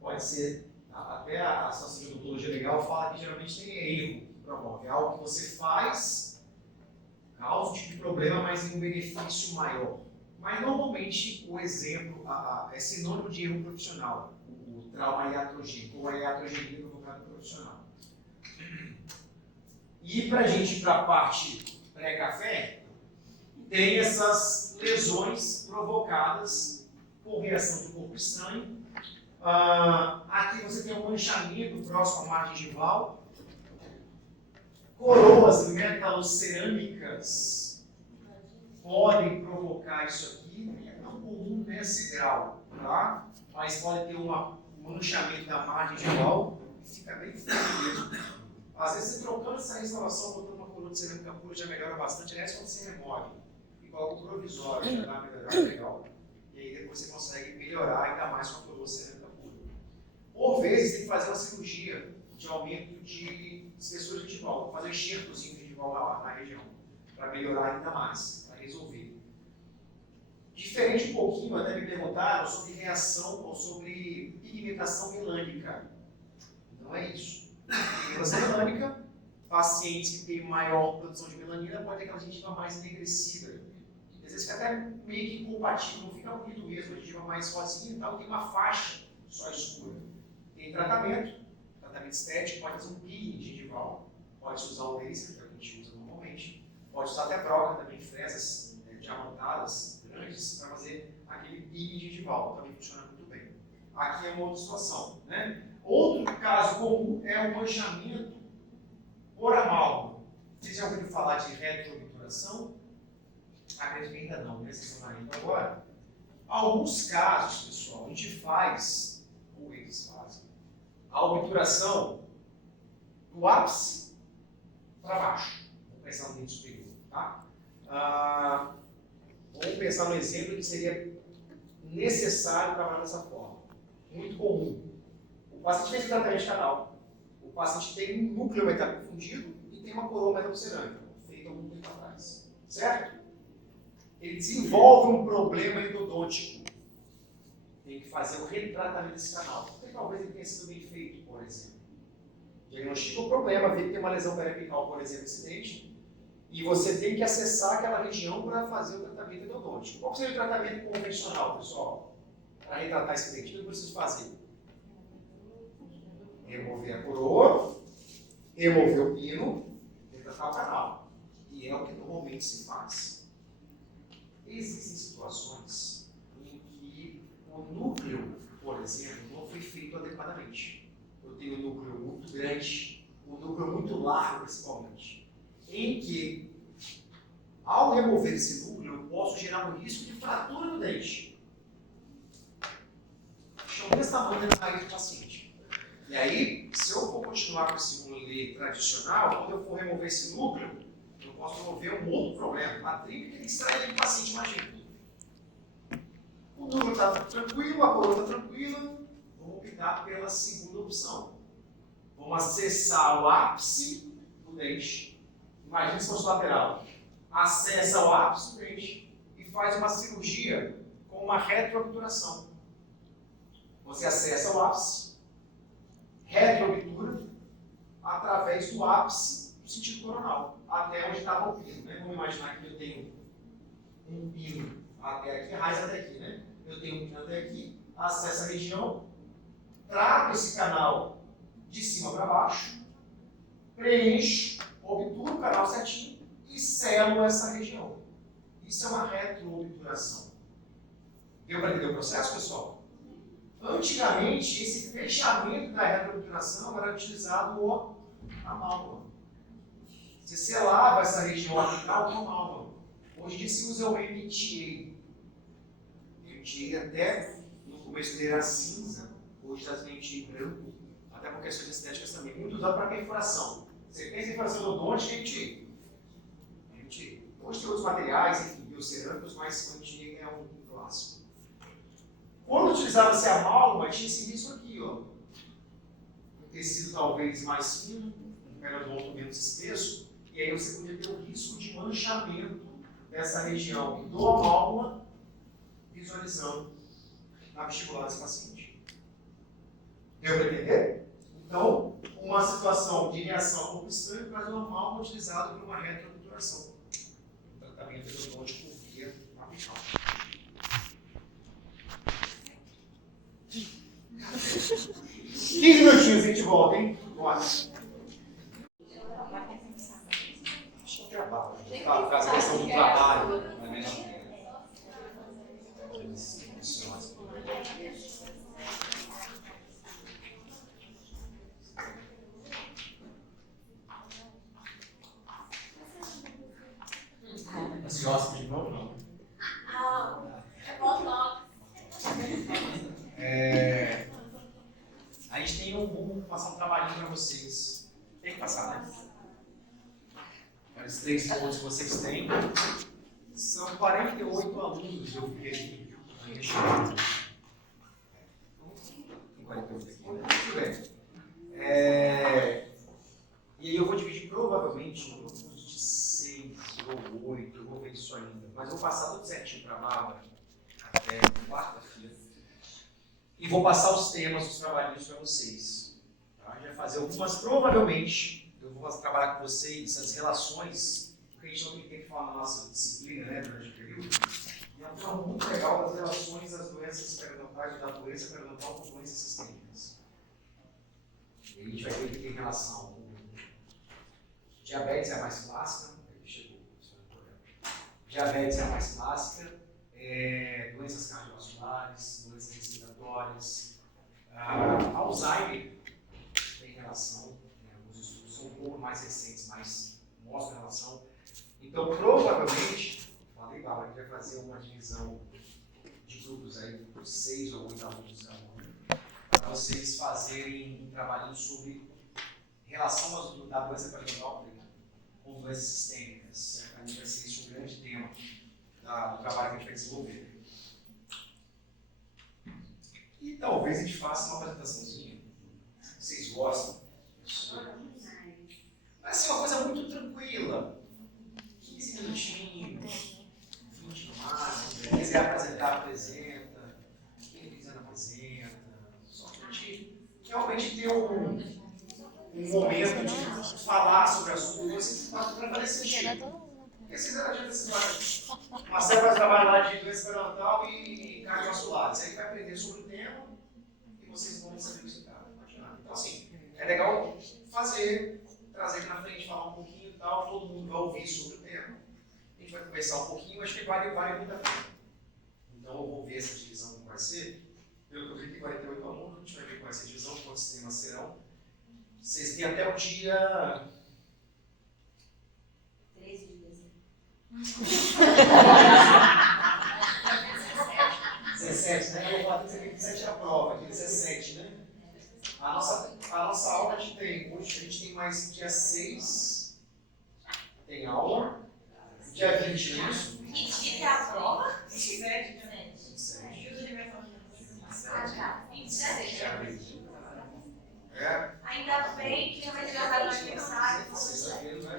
Pode ser, até a Associação de Odontologia Legal fala que geralmente tem erro que promove. É algo que você faz, causa um tipo de problema, mas em um benefício maior. Mas normalmente o exemplo é sinônimo de erro profissional, o trauma iatrogênico, ou a iatrogenia provocada profissional. E para a gente ir para a parte pré-café, tem essas lesões provocadas por reação do corpo estranho. Aqui você tem um manchamento próximo à margem gival, coroas metalocerâmicas podem provocar isso aqui, é não comum nesse grau, tá? Mas pode ter um manchamento da margem gival e fica bem feio mesmo. Às vezes você trocando essa restauração, botando uma coroa de cerâmica pura já melhora bastante, aliás, quando você remove e coloca o provisório, já dá uma melhorada legal. E aí depois você consegue melhorar ainda mais com a coroa de cerâmica pura. Por vezes tem que fazer uma cirurgia de aumento de espessura gengival, fazer um enxertozinho gengival na região, para melhorar ainda mais. Resolver. Diferente um pouquinho, até me perguntaram sobre reação ou sobre pigmentação melânica. Então é isso. Pigmentação melânica, pacientes que têm maior produção de melanina podem ter aquela gengiva mais enegrecida. Às vezes fica até meio que incompatível, não fica bonito mesmo, a gengiva mais rosinha e tal, tem uma faixa só escura. Tem tratamento estético, pode fazer um peeling gengival, pode usar o laser, que é o que a gente usa normalmente. Pode usar até broca também, fresas diamantadas grandes, para fazer aquele peeling gengival, também funciona muito bem. Aqui é uma outra situação, né? Outro caso comum é o manchamento por amálgama. Vocês já ouviram falar de retroobturação? Acredito que ainda não, né? Vocês estão ainda agora. Alguns casos, pessoal, a gente faz, ou eles fazem, a obturação do ápice para baixo. Vamos pensar no dente superior, tá? Vamos pensar no exemplo que seria necessário trabalhar dessa forma. Muito comum. O paciente fez o tratamento de canal. O paciente tem um núcleo metálico fundido e tem uma coroa metalocerâmica, feita algum tempo atrás. Certo? Ele desenvolve um problema endodôntico. Tem que fazer o retratamento desse canal. Porque talvez ele tenha sido bem feito, por exemplo. Diagnostica o problema, vê que tem uma lesão periapical, por exemplo, esse dente, E você tem que acessar aquela região para fazer o tratamento endodôntico. Qual seria o tratamento convencional, pessoal? Para retratar esse dente, o que eu preciso fazer? Remover a coroa, remover o pino, retratar o canal. E é o que normalmente se faz. Existem situações em que o núcleo, por exemplo, não foi feito adequadamente. Eu tenho um núcleo muito grande, um núcleo muito largo principalmente, em que, ao remover esse núcleo, eu posso gerar um risco de fratura do dente. Chama desse tamanho na raiz do paciente. E aí, se eu for continuar com esse mulê tradicional, quando eu for remover esse núcleo, eu posso remover um outro problema, a tríplice que tem que extrair do paciente, imagina. O núcleo está tranquilo, a coroa está tranquila, vamos optar pela segunda opção. Vamos acessar o ápice do dente. Imagina se fosse lateral. Acessa o ápice do dente e faz uma cirurgia com uma retroobturação. Você acessa o ápice, retroobtura, através do ápice do sentido coronal, até onde estava o pino. Né? Vamos imaginar que eu tenho um pino até aqui, raiz até aqui, né? Eu tenho um pino até aqui, acesso a região, trago esse canal de cima para baixo, preencho, obturo o canal certinho e selo essa região. Isso é uma retroobturação. Deu para entender o processo, pessoal? Antigamente, esse fechamento da retroobturação era utilizado o amálgama. Você selava essa região apical com amálgama. Hoje em dia se usa o MTA. MTA até no começo dele era cinza, hoje está MTA branco, até por questões estéticas também. Muito usado para perfuração. Você pensa em perfuração odontológica, MTA. MTA. Hoje tem outros materiais, enfim, biocerâmicos, mas o MTA é um clássico. Quando utilizava-se a amálgama, tinha esse risco aqui, ó. Um tecido talvez mais fino, um periodonto menos espesso, e aí você podia ter o risco de manchamento dessa região do amálgama, visualizando na vestibular desse paciente. Deu para entender? Então, uma situação de reação a pouco estranho traz um amálgama utilizado para uma retroobturação. Um tratamento endodôntico via apical. 15 minutinhos a gente volta, hein? Bora. Trabalho. Faz a questão do trabalho. Não é mesmo? Ansiosa de novo, não? A gente tem vamos passar um trabalhinho para vocês. Tem que passar, né? Os 3 pontos que vocês têm. São 48 alunos, eu vi aqui. Tem 48 aqui, né? Tudo bem. E aí eu vou dividir provavelmente em grupos de 6 ou 8, eu vou ver isso ainda. Mas eu vou passar tudo certinho para a Bárbara até quarta-feira. E vou passar os temas dos trabalhinhos para vocês. Tá? A gente vai fazer algumas, provavelmente, eu vou trabalhar com vocês as relações, porque a gente não tem tempo de falar na nossa disciplina, né, durante o período. E é um tema muito legal das relações das doenças periodontais, da doença periodontal com doenças sistêmicas. E a gente vai ver que tem relação com diabetes é a mais clássica, diabetes é a mais clássica, doenças cardiovasculares, doenças respiratórias, Alzheimer tem relação, alguns estudos são um pouco mais recentes, mas mostram relação. Então, provavelmente, falei, Bárbara, que vai fazer uma divisão de grupos aí, 6 ou 8 alunos cada um, para vocês fazerem um trabalhinho sobre relação da doença periodontal com doenças sistêmicas. Para mim vai ser isso um grande tema do trabalho que a gente vai desenvolver. E talvez a gente faça uma apresentaçãozinha. Vocês gostam? Vai ser uma coisa muito tranquila. 15 minutinhos, 20 no máximo. Quem quiser apresentar, apresenta. Quem quiser, não apresenta. Só para a gente realmente ter um momento de falar sobre as coisas. fazer sentido. Porque se não adianta você vai. Marcelo faz trabalho lá de doença perinatal e cardiovasculares. Aí vai aprender sobre o tema e vocês vão saber o que você está imaginando. Então, assim, é legal fazer, trazer aqui na frente, falar um pouquinho e tal, todo mundo vai ouvir sobre o tema. A gente vai conversar um pouquinho, acho que vale muito a pena. Então, eu vou ver essa divisão como vai ser. Pelo que eu vi, tem 48 alunos, a gente vai ver como vai ser a divisão, quantos temas serão. Vocês têm até o dia 13 de dezembro. 17, né? Eu vou falar que 17 é a prova, aqui 17, né? A nossa aula a gente tem, hoje a gente tem mais dia 6, tem aula, dia 20, não é isso? Que dia é a prova? 27. 27. Ah, tá. 27. De abril. É, Ainda bem que já vai ter o aniversário. sexta-feira, né?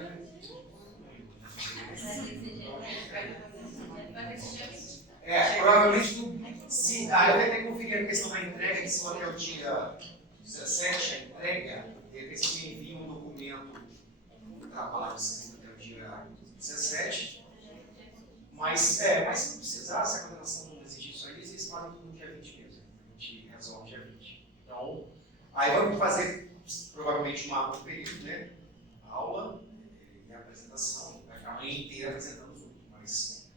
Provavelmente, se, eu vou ter que conferir a questão da entrega, que se for até o dia 17, a entrega, de repente você me envia um documento do trabalho até o dia 17, mas se não precisar, se a coordenação não exigir isso aí, vocês fazem tudo no dia 20 mesmo, a gente resolve no dia 20. Então, aí vamos fazer provavelmente um período, né? Aula e apresentação, vai ficar a manhã inteira apresentando os outros, mas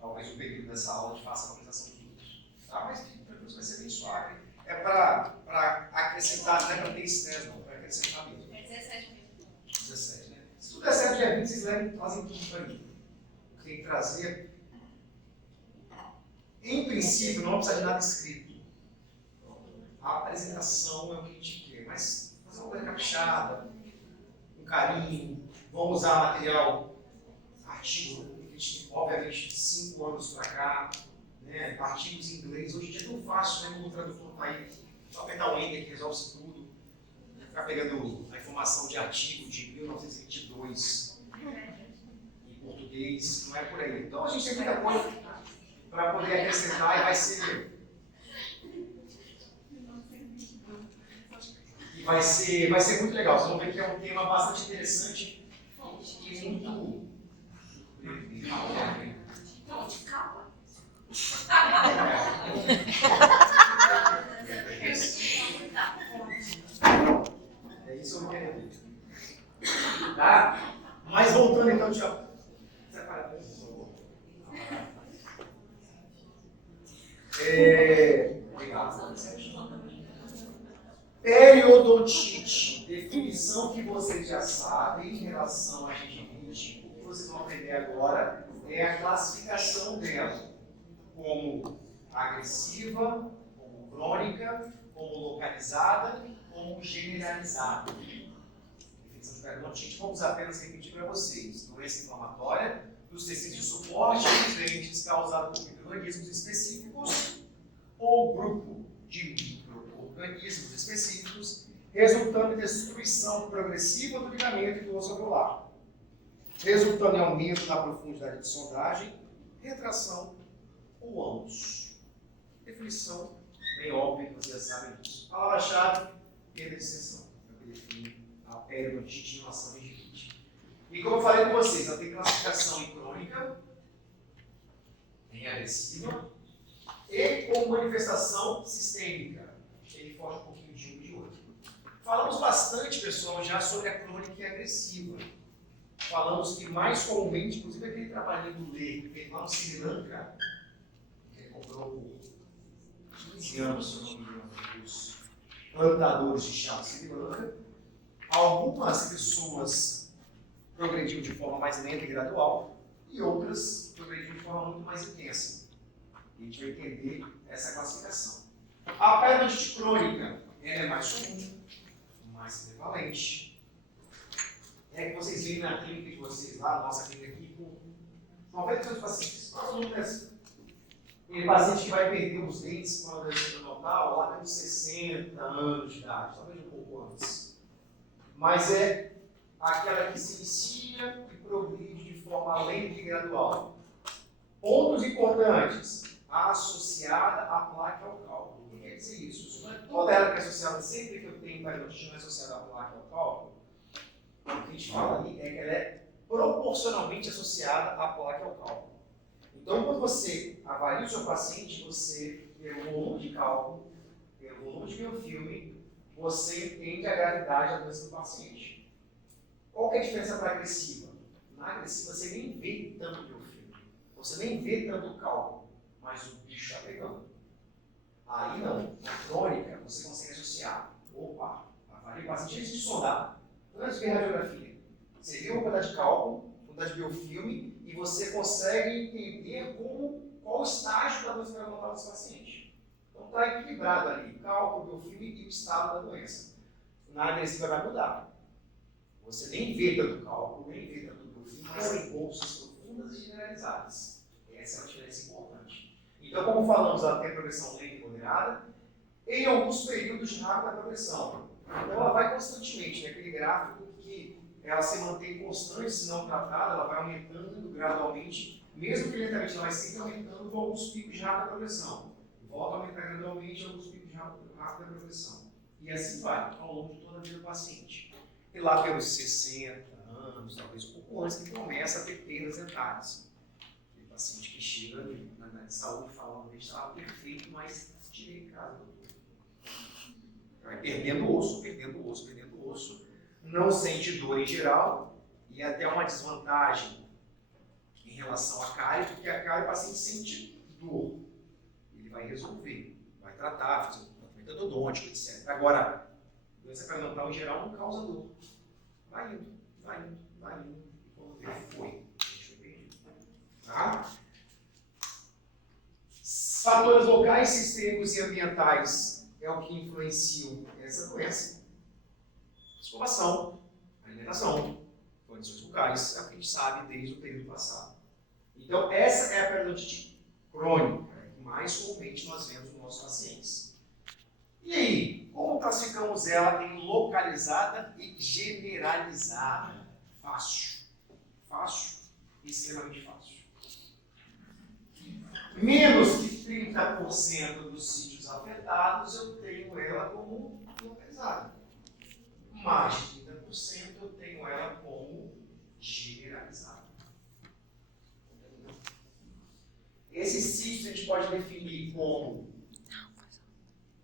talvez o período dessa aula a gente faça a apresentação dos outros. Tá? Mas tranquilo, vai ser bem suave. É para acrescentar, não é para ter estresse, não, para acrescentar mesmo. É 17 mesmo. 17, né? Se tudo der certo, dia 20, vocês trazem tudo para mim. Tem que trazer. Em princípio, não precisa de nada escrito. A apresentação é o que a gente quer, mas fazer uma coisa caprichada, com carinho, vamos usar material, artigo, que a gente tem, obviamente, de 5 anos para cá, né? Artigos em inglês. Hoje em dia é tão fácil, né? O tradutor está aí, só apertar o enter que resolve-se tudo. Ficar pegando a informação de artigo de 1922 em português, não é por aí. Então a gente tem muita coisa para poder acrescentar e vai ser muito legal. Vocês vão ver que é um tema bastante interessante e muito. Calma. É isso que eu quero ver. Tá? Mas voltando então, já. Obrigado. Periodontite, definição que vocês já sabem em relação a gengivite. O que vocês vão aprender agora é a classificação dela como agressiva, como crônica, como localizada, como generalizada. Definição de periodontite, vamos apenas repetir para vocês. Doença inflamatória dos tecidos de suporte dos dentes causada por micro-organismos específicos ou grupo de micro-organismos específicos, resultando em destruição progressiva do ligamento e do osso alveolar, resultando em aumento na profundidade de sondagem, retração ou ambos. Definição bem óbvia que vocês já sabem disso. Palavra-chave, perda de extensão. É o que define a periodontite em relação à gengivite. E como eu falei com vocês, ela tem classificação em crônica, em agressiva e com manifestação sistêmica. Ele foge um pouquinho de um e de outro. Falamos bastante, pessoal, já sobre a crônica e agressiva. Falamos que mais comumente, inclusive aquele trabalhinho do Lê, feito lá no Sri Lanka, que ele comprou por 15 anos, se eu não me engano, os plantadores de chá do Sri Lanka. Algumas pessoas progrediam de forma mais lenta e gradual, e outras progrediam de forma muito mais intensa. E a gente vai entender essa classificação. A periodonte crônica é mais comum, mais prevalente. É que vocês veem na clínica de vocês lá, na nossa clínica aqui, com 90% dos pacientes. Nós não aquele paciente que vai perder os dentes quando ele é normal, lá tem 60 anos de idade, talvez um pouco antes. Mas é aquela que se inicia e progride de forma lenta e gradual. Pontos importantes. Associada à placa alcal. O que quer dizer isso? Isso não é toda ela que é associada, sempre que eu tenho periodonte não é associada à placa alcal. O que a gente fala ali é que ela é proporcionalmente associada à placa e ao cálculo. Então, quando você avalia o seu paciente, você, pelo volume de cálculo, pelo volume de biofilme, você entende a gravidade da doença do paciente. Qual que é a diferença para a agressiva? Na agressiva você nem vê tanto biofilme, você nem vê tanto cálculo, mas o bicho está pegando. Aí não, na crônica você consegue associar. Opa, avalia o paciente antes de sondar, antes de ver a radiografia. Você vê uma quantidade de cálculo, quantidade de biofilme, e você consegue entender qual o estágio da doença que vai notar nesse paciente. Então está equilibrado ali, cálculo, biofilme e o estado da doença. Na agressiva vai mudar. Você nem vê tanto cálculo, nem vê tanto biofilme, mas tem bolsas profundas e generalizadas. Essa é uma diferença importante. Então, como falamos, ela tem a progressão lenta e moderada, em alguns períodos de rápida progressão. Então, ela vai constantemente, naquele gráfico que ela se mantém constante, se não tratada, ela vai aumentando gradualmente, mesmo que lentamente, ela vai sempre aumentando com alguns picos de rápida progressão. Volta a aumentar gradualmente alguns picos de rápida progressão. E assim vai, ao longo de toda a vida do paciente. E lá pelos 60 anos, talvez um pouco antes, que começa a ter perdas dentárias. Aquele paciente que chega na saúde falando que estava perfeito, mas tirei em casa, doutor. Vai perdendo osso, perdendo osso, perdendo osso. Não sente dor em geral e até uma desvantagem em relação à cárie, porque a cárie o paciente sente dor. Ele vai resolver, vai tratar, fazer um tratamento endodôntico, etc. Agora, doença periodontal em geral não causa dor. Vai indo, vai indo, vai indo. E quando vê, foi. A gente foi perdido. Tá? Fatores locais, sistêmicos e ambientais é o que influenciam essa doença. Escovação, alimentação, condições locais, é o que a gente sabe desde o período passado. Então, essa é a periodonte crônica, que mais comumente nós vemos nos nossos pacientes. E aí, como classificamos ela em localizada e generalizada? Fácil. Fácil e extremamente fácil. Menos de 30% dos sítios afetados eu tenho ela como localizada. Mais de 30% eu tenho ela como generalizada. Esses sítios a gente pode definir como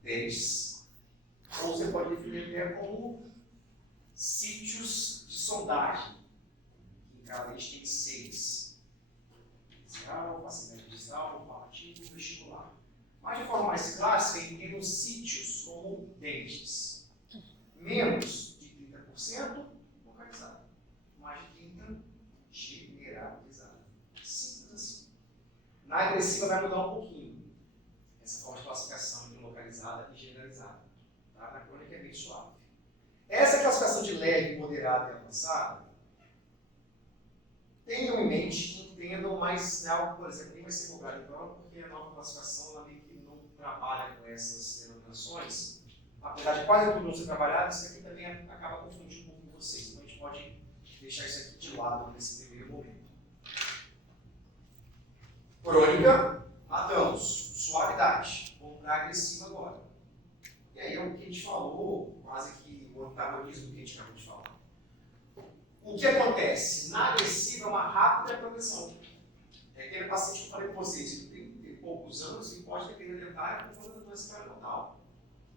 dentes, ou você pode definir até como sítios de sondagem. Em cada dente tem 6. Inicial, facilidade distal, comparativo e vestibular. Mas de forma mais clássica, entendemos sítios como dentes. Menos de 30% localizado. Mais de 30% generalizado. Simples assim. Na agressiva vai mudar um pouquinho essa forma de classificação entre localizada e generalizada. Tá? Na crônica é bem suave. Essa classificação de leve, moderada e avançada, tenham em mente, entendam, mas é algo, por exemplo, nem vai ser cobrado em prova, porque a nova classificação ela meio que não trabalha com essas denominações. Apesar de quase tudo não ser trabalhado, isso aqui também acaba confundindo um pouco com vocês. Então a gente pode deixar isso aqui de lado nesse primeiro momento. Crônica, matamos. Suavidade. Vamos para agressiva agora. E aí é o que a gente falou, quase que o antagonismo do que a gente acabou de falar. O que acontece? Na agressiva é uma rápida progressão. É aquele paciente que eu falei com vocês, ele tem poucos anos e pode ter perda dentária por conta da doença periodontal.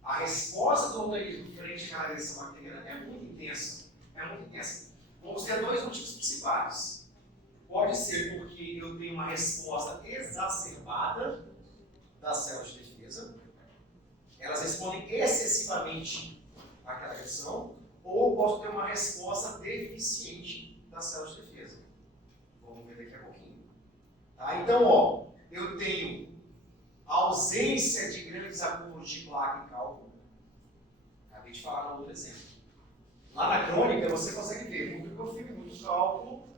A resposta do organismo frente à agressão bacteriana é muito intensa. É muito intensa. Vamos ter dois motivos principais. Pode ser porque eu tenho uma resposta exacerbada das células de defesa. Elas respondem excessivamente àquela agressão. Ou eu posso ter uma resposta deficiente das células de defesa. Vamos ver daqui a pouquinho. Tá? Então, ó, eu tenho ausência de grandes acúmulos de placa e cálculo. Acabei de falar no outro exemplo. Lá na crônica você consegue ver muito biofilme, muito cálculo.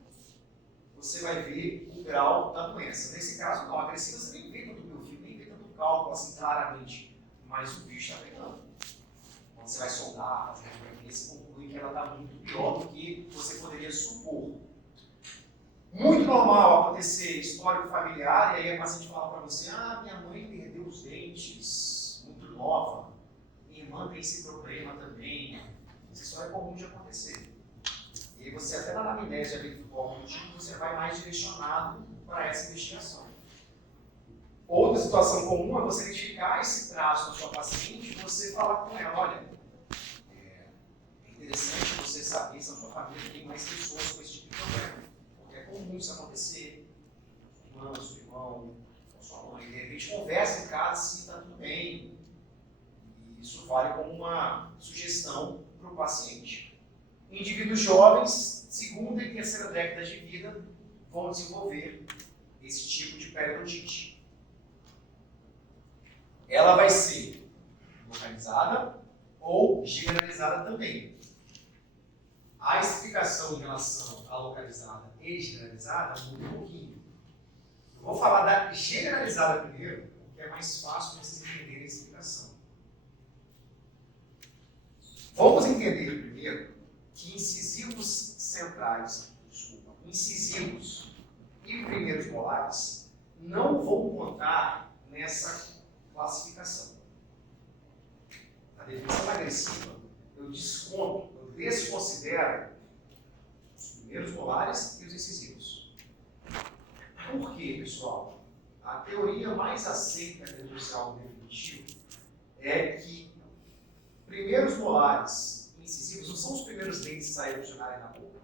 Você vai ver o grau da doença. Nesse caso, não. Agressiva você nem vê tanto biofilme, nem vê tanto cálculo assim claramente. Mas o bicho está pegando. Quando você vai sondar, fazer a radiografia, você conclui que ela está muito pior do que você poderia supor. Muito normal acontecer histórico familiar, e aí a paciente fala para você: ah, minha mãe perdeu os dentes, muito nova, minha irmã tem esse problema também. Essa história é comum de acontecer. E E você até na anamnese habitual, você vai mais direcionado para essa investigação. Outra situação comum é você identificar esse traço na sua paciente e você falar com ela, olha, é interessante você saber se na sua família tem mais pessoas com esse tipo de problema. Porque é comum isso acontecer. Irmã, seu irmão, sua mãe, de repente conversa em casa se está tudo bem. E isso vale como uma sugestão para o paciente. Indivíduos jovens, segunda e terceira décadas de vida, vão desenvolver esse tipo de periodonte. Ela vai ser localizada ou generalizada também. A explicação em relação à localizada e generalizada muda um pouquinho. Eu vou falar da generalizada primeiro, porque é mais fácil para vocês entenderem a explicação. Vamos entender primeiro que incisivos centrais, incisivos e primeiros molares não vão contar nessa classificação. Na definição agressiva, eu desconsidero os primeiros molares e os incisivos. Por quê, pessoal? A teoria mais aceita dentro do algo definitivo é que primeiros molares e incisivos não são os primeiros dentes a erupcionarem na boca.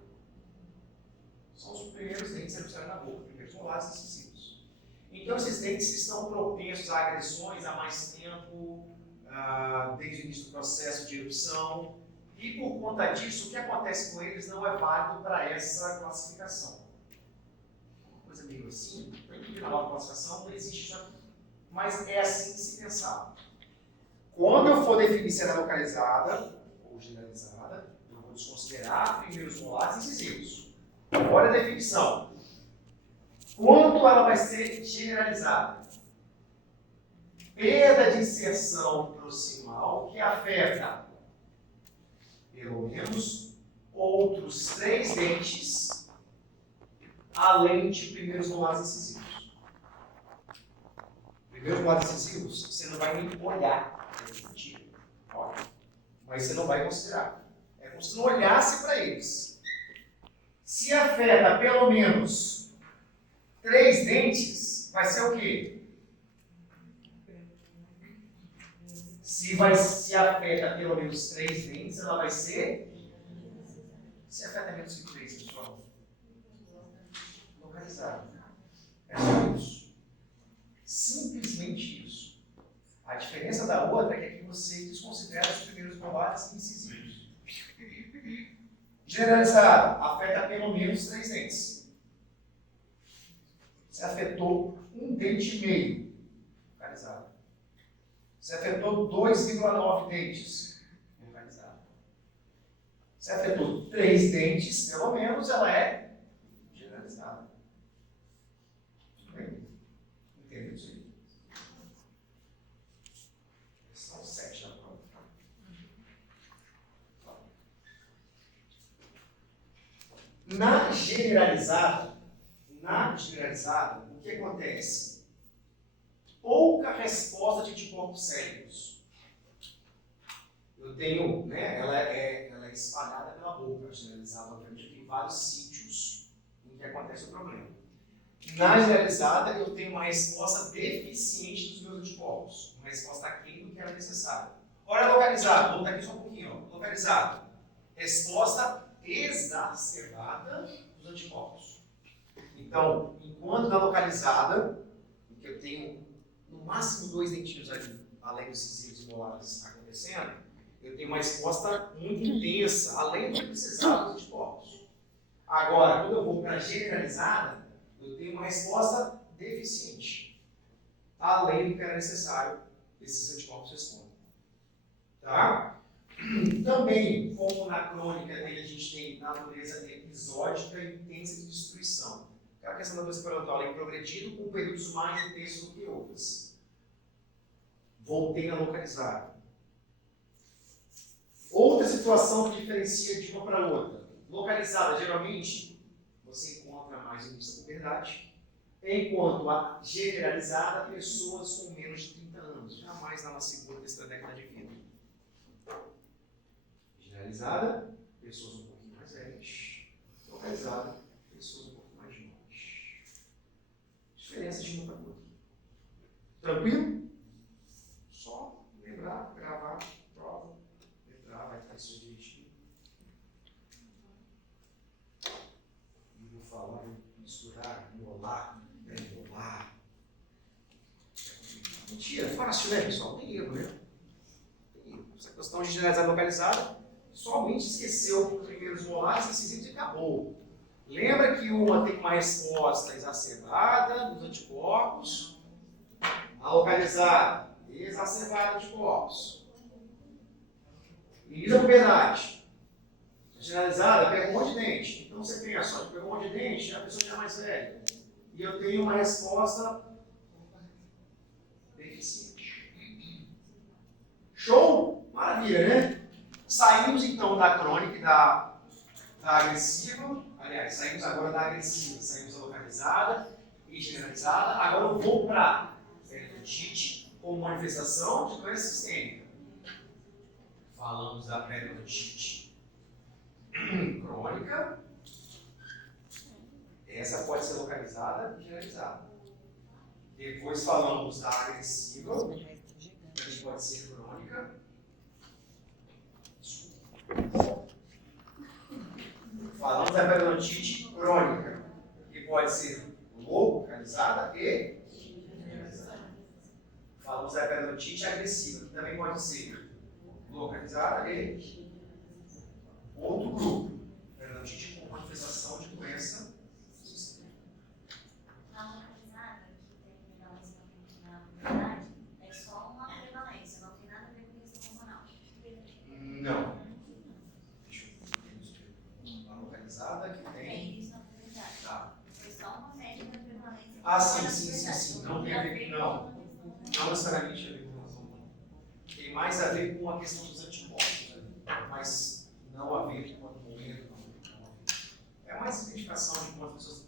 São os primeiros dentes a erupcionarem na boca, primeiros molares e incisivos. Então, esses dentes estão propensos a agressões há mais tempo, desde o início do processo de erupção, e por conta disso, o que acontece com eles não é válido para essa classificação. Uma coisa meio assim, para que na nova classificação não existe isso aqui. Mas é assim que se pensava. Quando eu for definir se ela é localizada ou generalizada, eu vou desconsiderar primeiros molares e incisivos. Olha a definição. Quando ela vai ser generalizada? Perda de inserção proximal que afeta, pelo menos, outros 3 dentes, além de primeiros molares incisivos. Primeiros molares incisivos, você não vai nem olhar. Olha, mas você não vai considerar. É como se não olhasse para eles. Se afeta pelo menos 3 dentes, vai ser o quê? Se afeta pelo menos 3 dentes, ela vai ser. Se afeta menos que 3, pessoal? Localizada. É só isso. Simplesmente isso. A diferença da outra é que aqui você desconsidera os primeiros molares incisivos. Generalizada, afeta pelo menos 3 dentes. Se afetou 1 dente e meio, localizado. Se afetou 2,9 dentes, localizado. Se afetou 3 dentes, pelo menos, ela é generalizada. Tudo bem? Entendeu isso aí? São 7 na prova. Na generalizada, o que acontece? Pouca resposta de anticorpos cérebros. Eu tenho, né, ela é espalhada pela boca, generalizada, obviamente, tem vários sítios em que acontece o problema. Na generalizada, eu tenho uma resposta deficiente dos meus anticorpos, uma resposta aquém do que era necessário. Olha localizado, vou voltar aqui só um pouquinho, ó. Localizado, resposta exacerbada dos anticorpos. Então, enquanto na localizada, em que eu tenho no máximo 2 dentinhos ali, além dos incisivos e molares acontecendo, eu tenho uma resposta muito intensa, além do que precisar dos anticorpos. Agora, quando eu vou para a generalizada, eu tenho uma resposta deficiente, além do que era necessário esses anticorpos respondem. Tá? Também, como na crônica a gente tem natureza episódica e intensa de destruição. É a questão da doença periodontal é progredido com períodos mais intensos do que outras. Voltei a localizar. Outra situação que diferencia de uma para outra. Localizada, geralmente, você encontra mais no início da puberdade, enquanto a generalizada, pessoas com menos de 30 anos, jamais na segunda, terceira década de vida. Generalizada, pessoas um pouquinho mais velhas. Tranquilo? Só lembrar, gravar, prova, letrar, vai estar isso direitinho. E vou falar, vou misturar, enrolar, enrolar. Mentira, fácil, né, pessoal? Não tem erro, né? Essa questão de generalizada localizada, somente esqueceu os primeiros molares incisivos e acabou. Lembra que uma tem uma resposta exacerbada dos anticorpos, a localizada exacerbada de corpos. Medida a puberdade. A generalizada pega um monte de dente. Então você pensa, ó, pegou um monte de dente, a pessoa já é mais velha. E eu tenho uma resposta deficiente. Show? Maravilha, né? Saímos então da crônica e da agressiva. Aliás, saímos agora da agressiva, saímos da localizada e generalizada. Agora eu vou para periodonte como manifestação de doença sistêmica. Falamos da periodonte crônica. Essa pode ser localizada e generalizada. Depois falamos da agressiva, também pode ser crônica. Falamos da periodontite crônica, que pode ser localizada e generalizada. Falamos da periodontite agressiva, que também pode ser localizada e outro grupo. Periodontite com manifestação de doença sistêmica. Na localizada, que tem prevalência na comunidade, é só uma prevalência, não tem nada a ver com questão hormonal. Não. Que tem. Tem isso na comunidade. Tá. Foi só uma média da prevalência. Ah, sim. Não tem a ver com. Não necessariamente a ver com relação hormonal. Tem mais a ver com a questão dos anticorpos, né? Mas não a ver com o momento. Não. É mais identificação de quantas pessoas.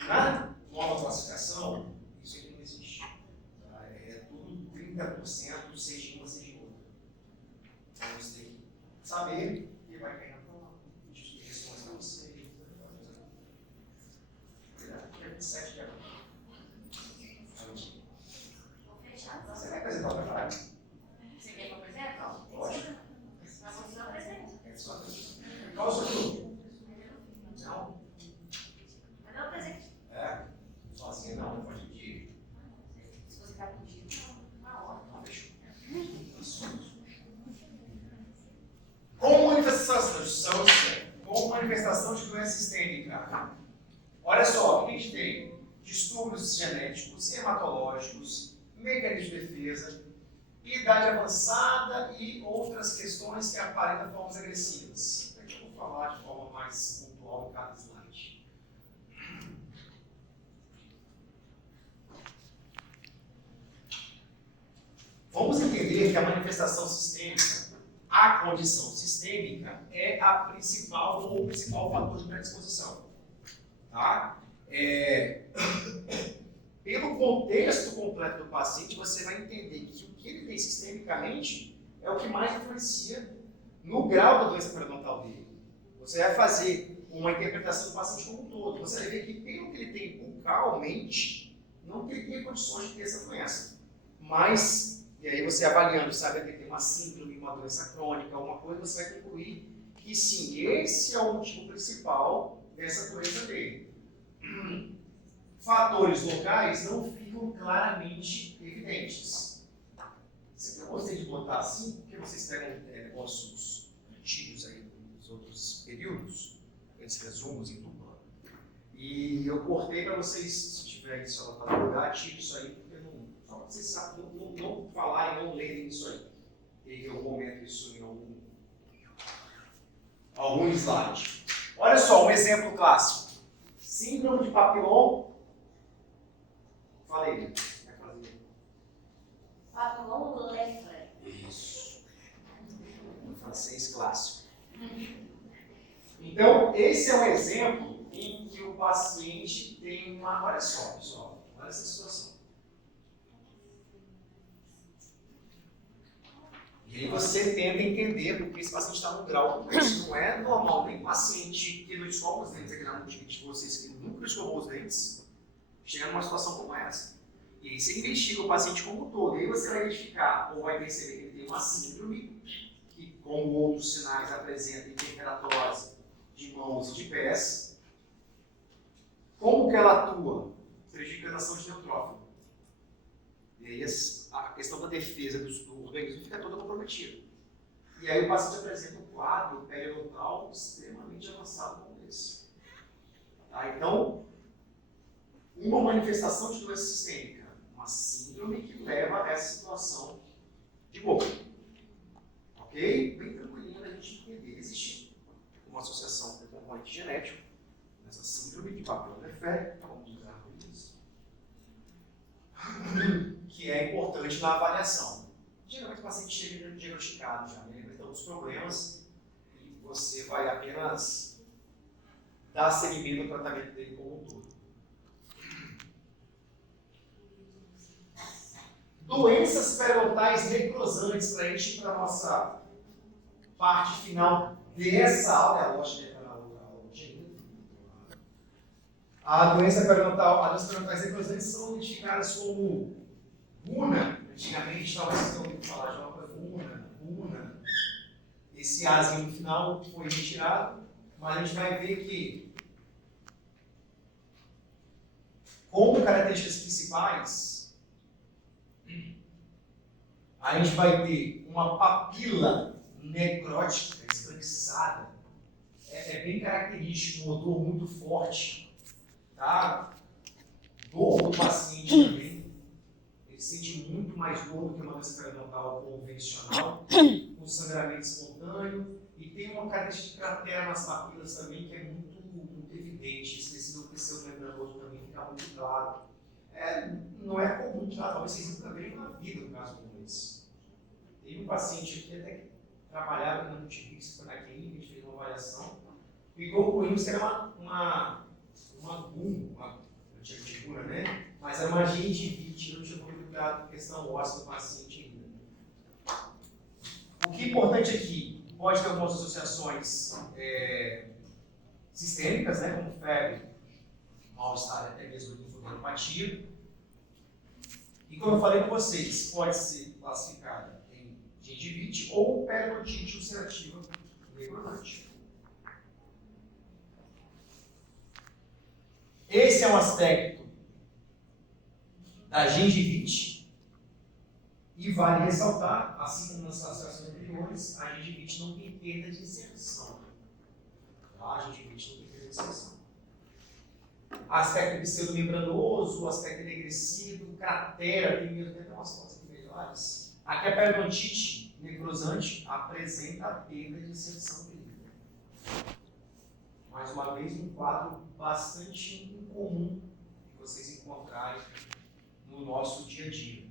Na nova classificação, isso aqui não existe. Tá? É tudo 30%, seja uma, seja outra. Então você tem que saber e vai cair na prova. Questões para você. Cuidado, dia 27 de abril. Vou fechar. Você vai apresentar o trabalho? Você quer que eu apresente? Lógico. Mas você não apresenta. É só apresentar. Qual o seu grupo? Não? Mas eu apresento. É? Sozinho não, pode pedir. Se você está contigo, uma hora. Não, fechou. Com manifestação de doença sistêmica. Olha só, o que a gente tem? Distúrbios genéticos, hematológicos, mecanismo de defesa, idade avançada e outras questões que aparentam formas agressivas. Aqui eu vou falar de forma mais pontual em cada slide. Vamos entender que a manifestação sistêmica, a condição sistêmica, é a principal ou o principal fator de predisposição. Tá? Pelo contexto completo do paciente, você vai entender que o que ele tem sistemicamente é o que mais influencia no grau da doença periodontal dele. Você vai fazer uma interpretação do paciente como um todo. Você vai ver que pelo que ele tem bucalmente, não teria condições de ter essa doença. Mas, e aí você avaliando, sabe que ele tem uma síndrome, uma doença crônica, alguma coisa, você vai concluir que sim, esse é o motivo principal dessa doença dele. Fatores locais não ficam claramente evidentes. Eu gostei de botar assim, porque vocês pegam negócios antigos aí dos outros períodos, esses resumos em dupla. E eu cortei para vocês, se tiverem isso para lugar, tire isso aí, porque só para vocês não falarem, não lerem isso aí. E eu comento isso em algum slide. Olha só, um exemplo clássico. Síndrome de Papillon. Falei. Vai fazer. Papillon Leffler. Isso. Um francês clássico. Então, esse é um exemplo em que o paciente tem uma. Olha só, pessoal. Olha essa situação. E aí você tenta entender porque esse paciente está no grau. Isso não é normal. Nem paciente que não escova os dentes, aqui na multiplicite de vocês que nunca escovou os dentes, chega numa situação como essa. E aí você investiga o paciente como um todo. E aí você vai identificar, ou vai perceber que ele tem uma síndrome, que, como outros sinais, apresenta hiperkeratose de mãos e de pés. Como que ela atua? Prejudicando a ação de neutrófilo. E aí a questão da defesa do organismo fica toda comprometida. E aí o paciente apresenta um quadro periodontal extremamente avançado como esse. Tá? Então, uma manifestação de doença sistêmica, uma síndrome que leva a essa situação de boca. Ok? Bem tranquilinho da gente entender. Existe uma associação com componente genético nessa síndrome de Papillon-Lefebvre, vamos usar por isso, que é importante na avaliação. Geralmente o paciente chega diagnosticado já, né? Então os problemas, e você vai apenas dar seguimento ao tratamento dele como um todo. Doenças periodontais necrosantes, para a gente ir para a nossa parte final dessa aula, a doença periodontal, as doenças periodontais necrosantes são identificadas como Una. Antigamente, talvez vocês ouviram falar de uma coisa Una. Esse azinho no final foi retirado, mas a gente vai ver que, como características principais, a gente vai ter uma papila necrótica, esbranquiçada. É bem característico, um odor muito forte. Tá? Dor do paciente também. Ele sente muito mais dor do que uma doença periodontal convencional, com sangramento espontâneo, e tem uma característica de cratera nas papilas também que é muito evidente. Esse tecido pseudomembranoso também fica muito claro. Não é comum, tá? Talvez vocês nunca vejam na vida um caso como esse. Tem um paciente aqui até que trabalhava na Multivix, foi na clínica, a gente fez uma avaliação, e concluímos que era uma antiagulha, né? Mas era uma gengivite, não tinha cuidado com questão óssea do paciente ainda. O que é importante aqui, pode ter algumas associações sistêmicas, né? Como febre, mal-estar, até mesmo linfodenopatía. E como eu falei com vocês, pode ser classificada em gengivite ou periodontite ulcerativa necrosante. Esse é um aspecto da gengivite e vale ressaltar, assim como nas associações anteriores, a gengivite não tem perda de inserção. Tá? A gengivite não tem perda de inserção. Aspecto pseudomembranoso, aspecto enegrecido, cratera, tem mesmo até umas fotos aqui melhores. Aqui a periodontite necrosante apresenta a perda de inserção dele. Mais uma vez, um quadro bastante incomum que vocês encontrarem no nosso dia a dia.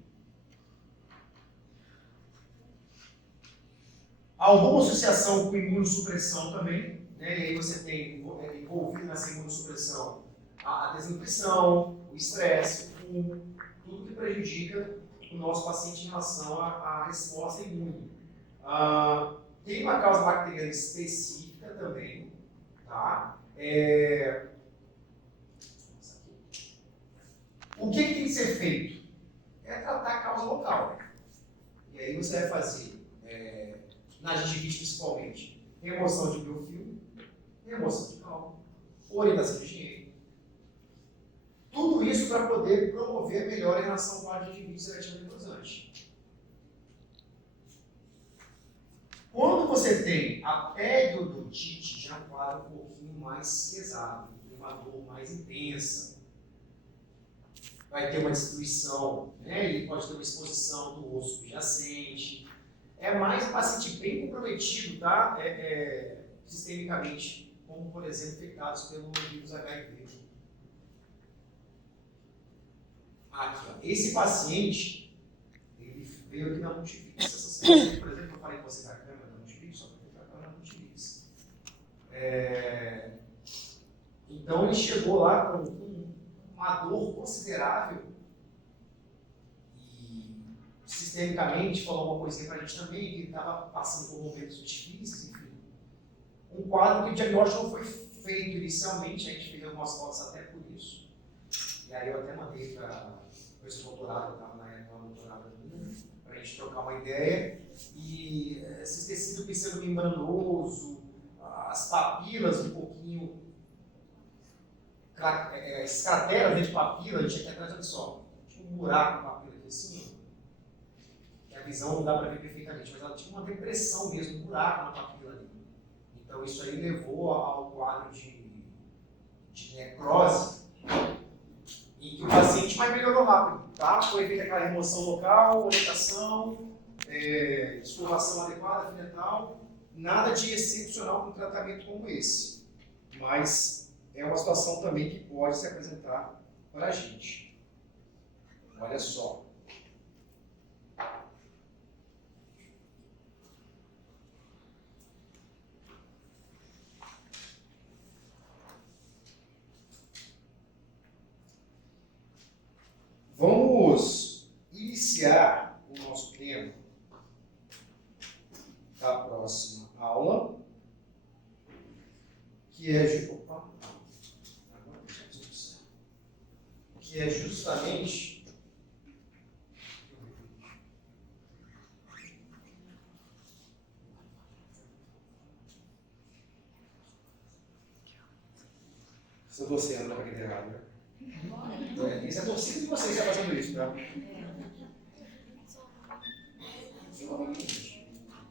Alguma associação com imunossupressão também, né? E aí você tem envolvido nessa imunossupressão a desnutrição, o estresse, o fumo, tudo que prejudica o nosso paciente em relação à resposta imune. Tem uma causa bacteriana específica também, tá? O que tem que ser feito? É tratar a causa local. E aí você vai fazer, na gengivite principalmente, remoção de biofilme, remoção de cálculo, orientação de higiene. Tudo isso para poder promover a melhora em relação ao quadro de gengivite seletiva necrosante. Quando você tem a periodontite, já é um quadro um pouquinho mais pesado, uma dor mais intensa. Vai ter uma destruição, né? E pode ter uma exposição do osso subjacente. É mais um paciente bem comprometido, tá? Sistemicamente, como, por exemplo, infectados pelo vírus HIV. Aqui, ó. Esse paciente, ele veio aqui na Multivix. Essa semana, por exemplo, eu falei com vocês da câmera da Multivix, só que eu fui para a Multivix. Então, ele chegou lá com uma dor considerável e sistemicamente falou uma coisinha para a gente também, que ele estava passando por momentos difíceis, enfim. Um quadro que o diagnóstico não foi feito inicialmente, a gente fez algumas fotos até por isso. E aí eu até mandei para meu doutorado, eu estava na época no doutorado minha, para a gente trocar uma ideia. E esse tecido pseudomembranoso, as papilas um pouquinho, as crateras de papila, a gente aqui atrás, olha só, tinha um buraco na papila aqui assim, que a visão não dá para ver perfeitamente, mas ela tinha uma depressão mesmo, um buraco na papila ali. Então isso aí levou ao quadro de necrose, em que o paciente mais melhorou rápido, tá? Foi feita aquela remoção local, orientação, escovação adequada, fenetal, nada de excepcional para um tratamento como esse. Mas é uma situação também que pode se apresentar para a gente. Olha só. Vamos iniciar o nosso tema da próxima aula, que é justamente se eu você anda para aquele errado, né? Isso é torcida de vocês que está fazendo isso, tá?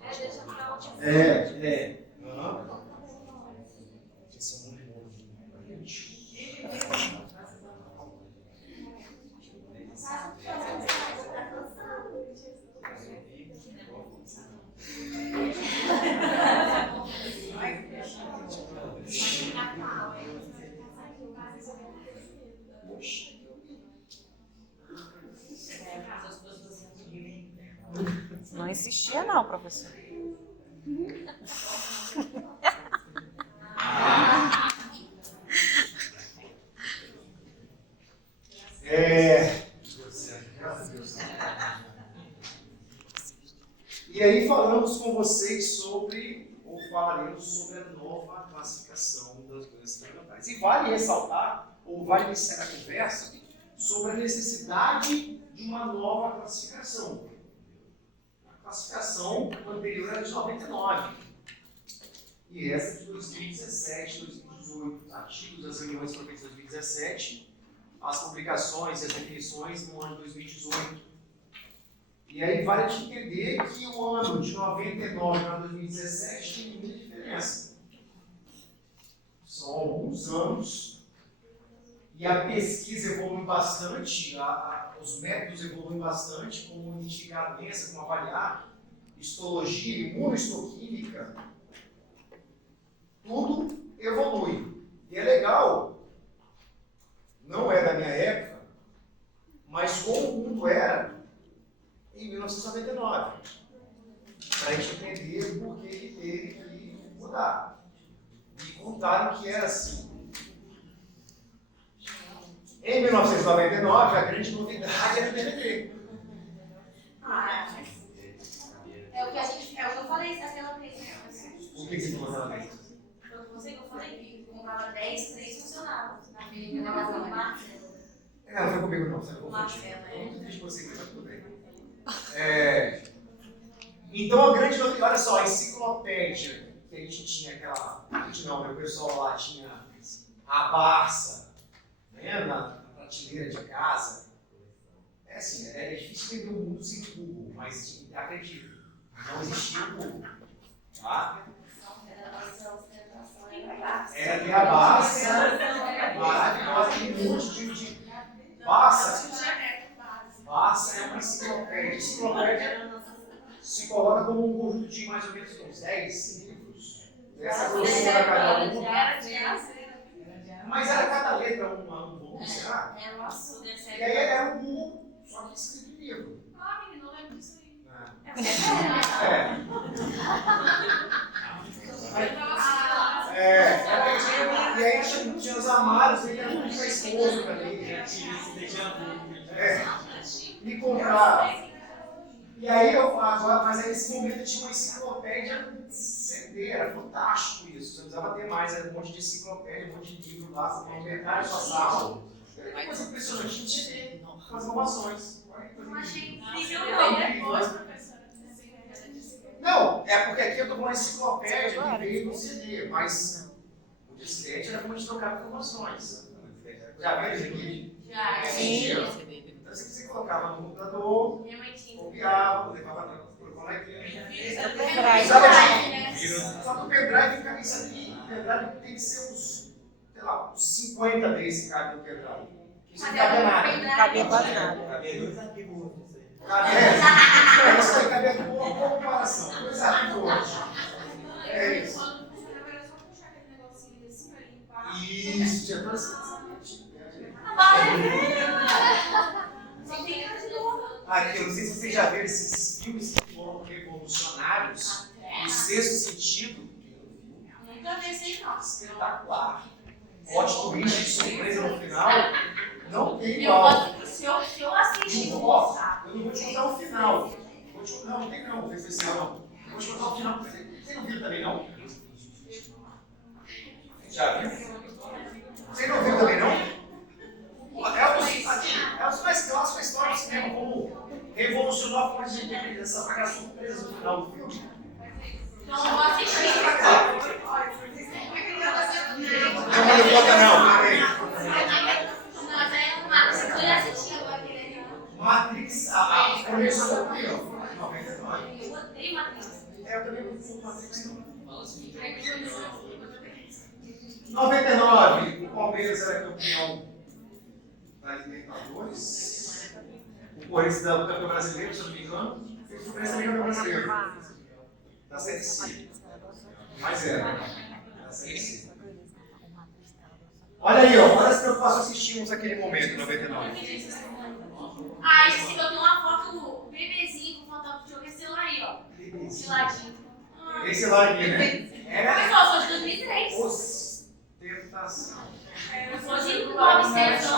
Deixa pra última. Aham. Vocês são muito bons. Não insistia não, professor. E aí falamos com vocês falaremos sobre a nova classificação das doenças neonatais. E vale ressaltar, ou vale iniciar a conversa, sobre a necessidade de uma nova classificação. A classificação anterior era de 99. E essa de 2017, 2018, artigos das reuniões foram feitas em 2017, as publicações e as definições no ano de 2018. E aí vale a gente entender que o ano de 99 para 2017 tem muita diferença. São alguns anos e a pesquisa evolui bastante, os métodos evoluem bastante, como identificar a doença, como avaliar, histologia, imunohistoquímica, tudo evolui. E é legal, não é da minha época, mas como o mundo era em 1999, para a gente entender por que ele teve que mudar. E contaram que era assim. Em 1999, a grande novidade era o DDT. É o que eu falei daquela vez. O que você falou naquela vez? Foi com você que eu falei que comprava 10, 3 funcionavam. Na minha casa do Marcelo. Não foi comigo não, sabe? Marcelo, Estou muito triste com você, mas tá tudo bem. Então a grande novidade, olha só, a enciclopédia que a gente tinha aquela. A gente não, meu pessoal lá tinha a Barça, né, na prateleira de casa. É assim, é difícil entender o mundo sem Google, mas acredito, não existia o Google. Tá? Era ter a Barça, maravilhosa, tem um monte de Barça. Barça é uma enciclopédia. A enciclopédia se coloca como um conjunto de mais ou menos uns 10 livros. Essa grossura cada um. Mas era cada letra um volume, será? E aí era um Google, só que escrito em livro. Ah, menino, não lembro disso aí. E aí tinha os armários, e era muito mais esposo também. E comprar. E aí, mas aí nesse momento tinha uma enciclopédia CD, era fantástico isso. Você não precisava ter mais, era um monte de enciclopédia, um monte de livro lá, você tinha metade da sua sala. É uma coisa impressionante a gente vê com as inovações. Olha que coisa Não achei incrível. incrível, Eu não. dei depois, professora. Assim, ela disse que Não, é porque aqui eu tô com uma enciclopédia que veio no CD, mas o disquete era como a gente trocava informações. Já viu isso aqui? Já. Sim. Então você colocava no computador, Realmente. copiava, levava para o coleguinha. Pendrive. Só que o pendrive fica isso aqui, o pendrive tem que ser uns, sei lá, uns 50 desses cabe no pendrive. Isso não cabe nada. Não cabia quase nada. Cabia dois arquivos nisso aí. É isso aí, cabia boa comparação. Dois arquivos. É isso. quando funcionava era só puxar aquele negocinho assim, ó, e limpar. Isso, tinha toda essa. Só tem cara de novo. Aqui, eu não sei se vocês já viram esses filmes que foram revolucionários. O Sexto Sentido, Nunca vi esse aí, não. espetacular. Plot twist de surpresa no final, não tem Eu igual. gosto, se eu assistir, eu vou Ó, gostar. eu não vou te contar o final. Não, não tem não, não tem especial não. Vou te contar o final. Você não viu também não? Já viu? Você não viu também não? Pô, é os mais clássicos da história do cinema, como revolucionou a forma de interpretação, aquela surpresa no final do filme. Então eu vou assistir. Não me conta não, peraí. Mas é uma. Você foi assistir agora aquele. Matrix, começou aqui, ó. 99. Eu odeio Matrix. Eu também não sou Matrix não. 99, o Palmeiras era campeão da Libertadores. O Corinthians da campeão brasileiro, se eu não me engano. Fez surpresa também campeão brasileiro. Da Série C. Mas era. Da Série C. Olha aí, ó. Olha as preocupações que tínhamos naquele momento, em 99. Ah, esse eu tenho uma foto do bebezinho com foto de jogo, esse celular aí, ó. Esse ladinho. Esse lá aqui, né? Era Pessoal, sou de 2003. ostentação. Eu sou de 1900.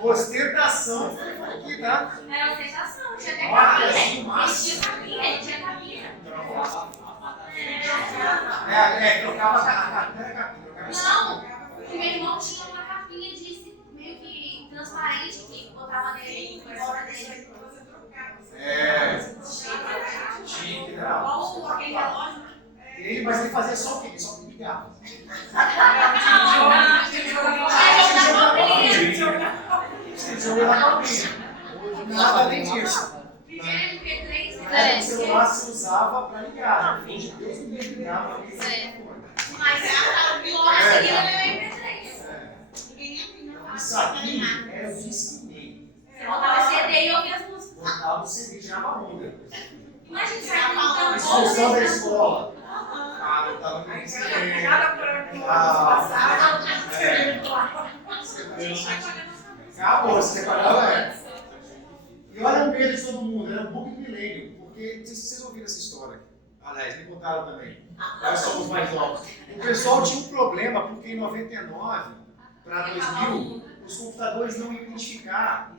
Ostentação foi aqui, tá? Era ostentação, tinha até Olha, capinha. que massa. Tinha capinha, ele tinha capinha. Trocava a capinha. Não, o meu irmão tinha uma capinha de meio que transparente que botava nele, por fora dele. Chique, não. Igual aquele relógio. Mas ele fazia só o quê? Ele só ligava. Você jogou na capinha. Nada além disso. Primeiro MP3, O celular se usava para ligar. Hoje Deus me ligava para mas logo em seguida veio o MP3. Isso aqui era o disque meio. Você botava CD e ouvia as músicas. Botava o CD, tirava a onda. Imagina, você vai com um Expulsão da tambor. escola. Ah, não tava nem Acabou, você separava. E olha o medo de todo mundo, era o bug do milênio. Porque, não sei se vocês ouviram essa história. Aliás, me contaram também. Nós somos mais novos. O pessoal tinha um problema porque em 99 para 2000, os computadores não iam identificar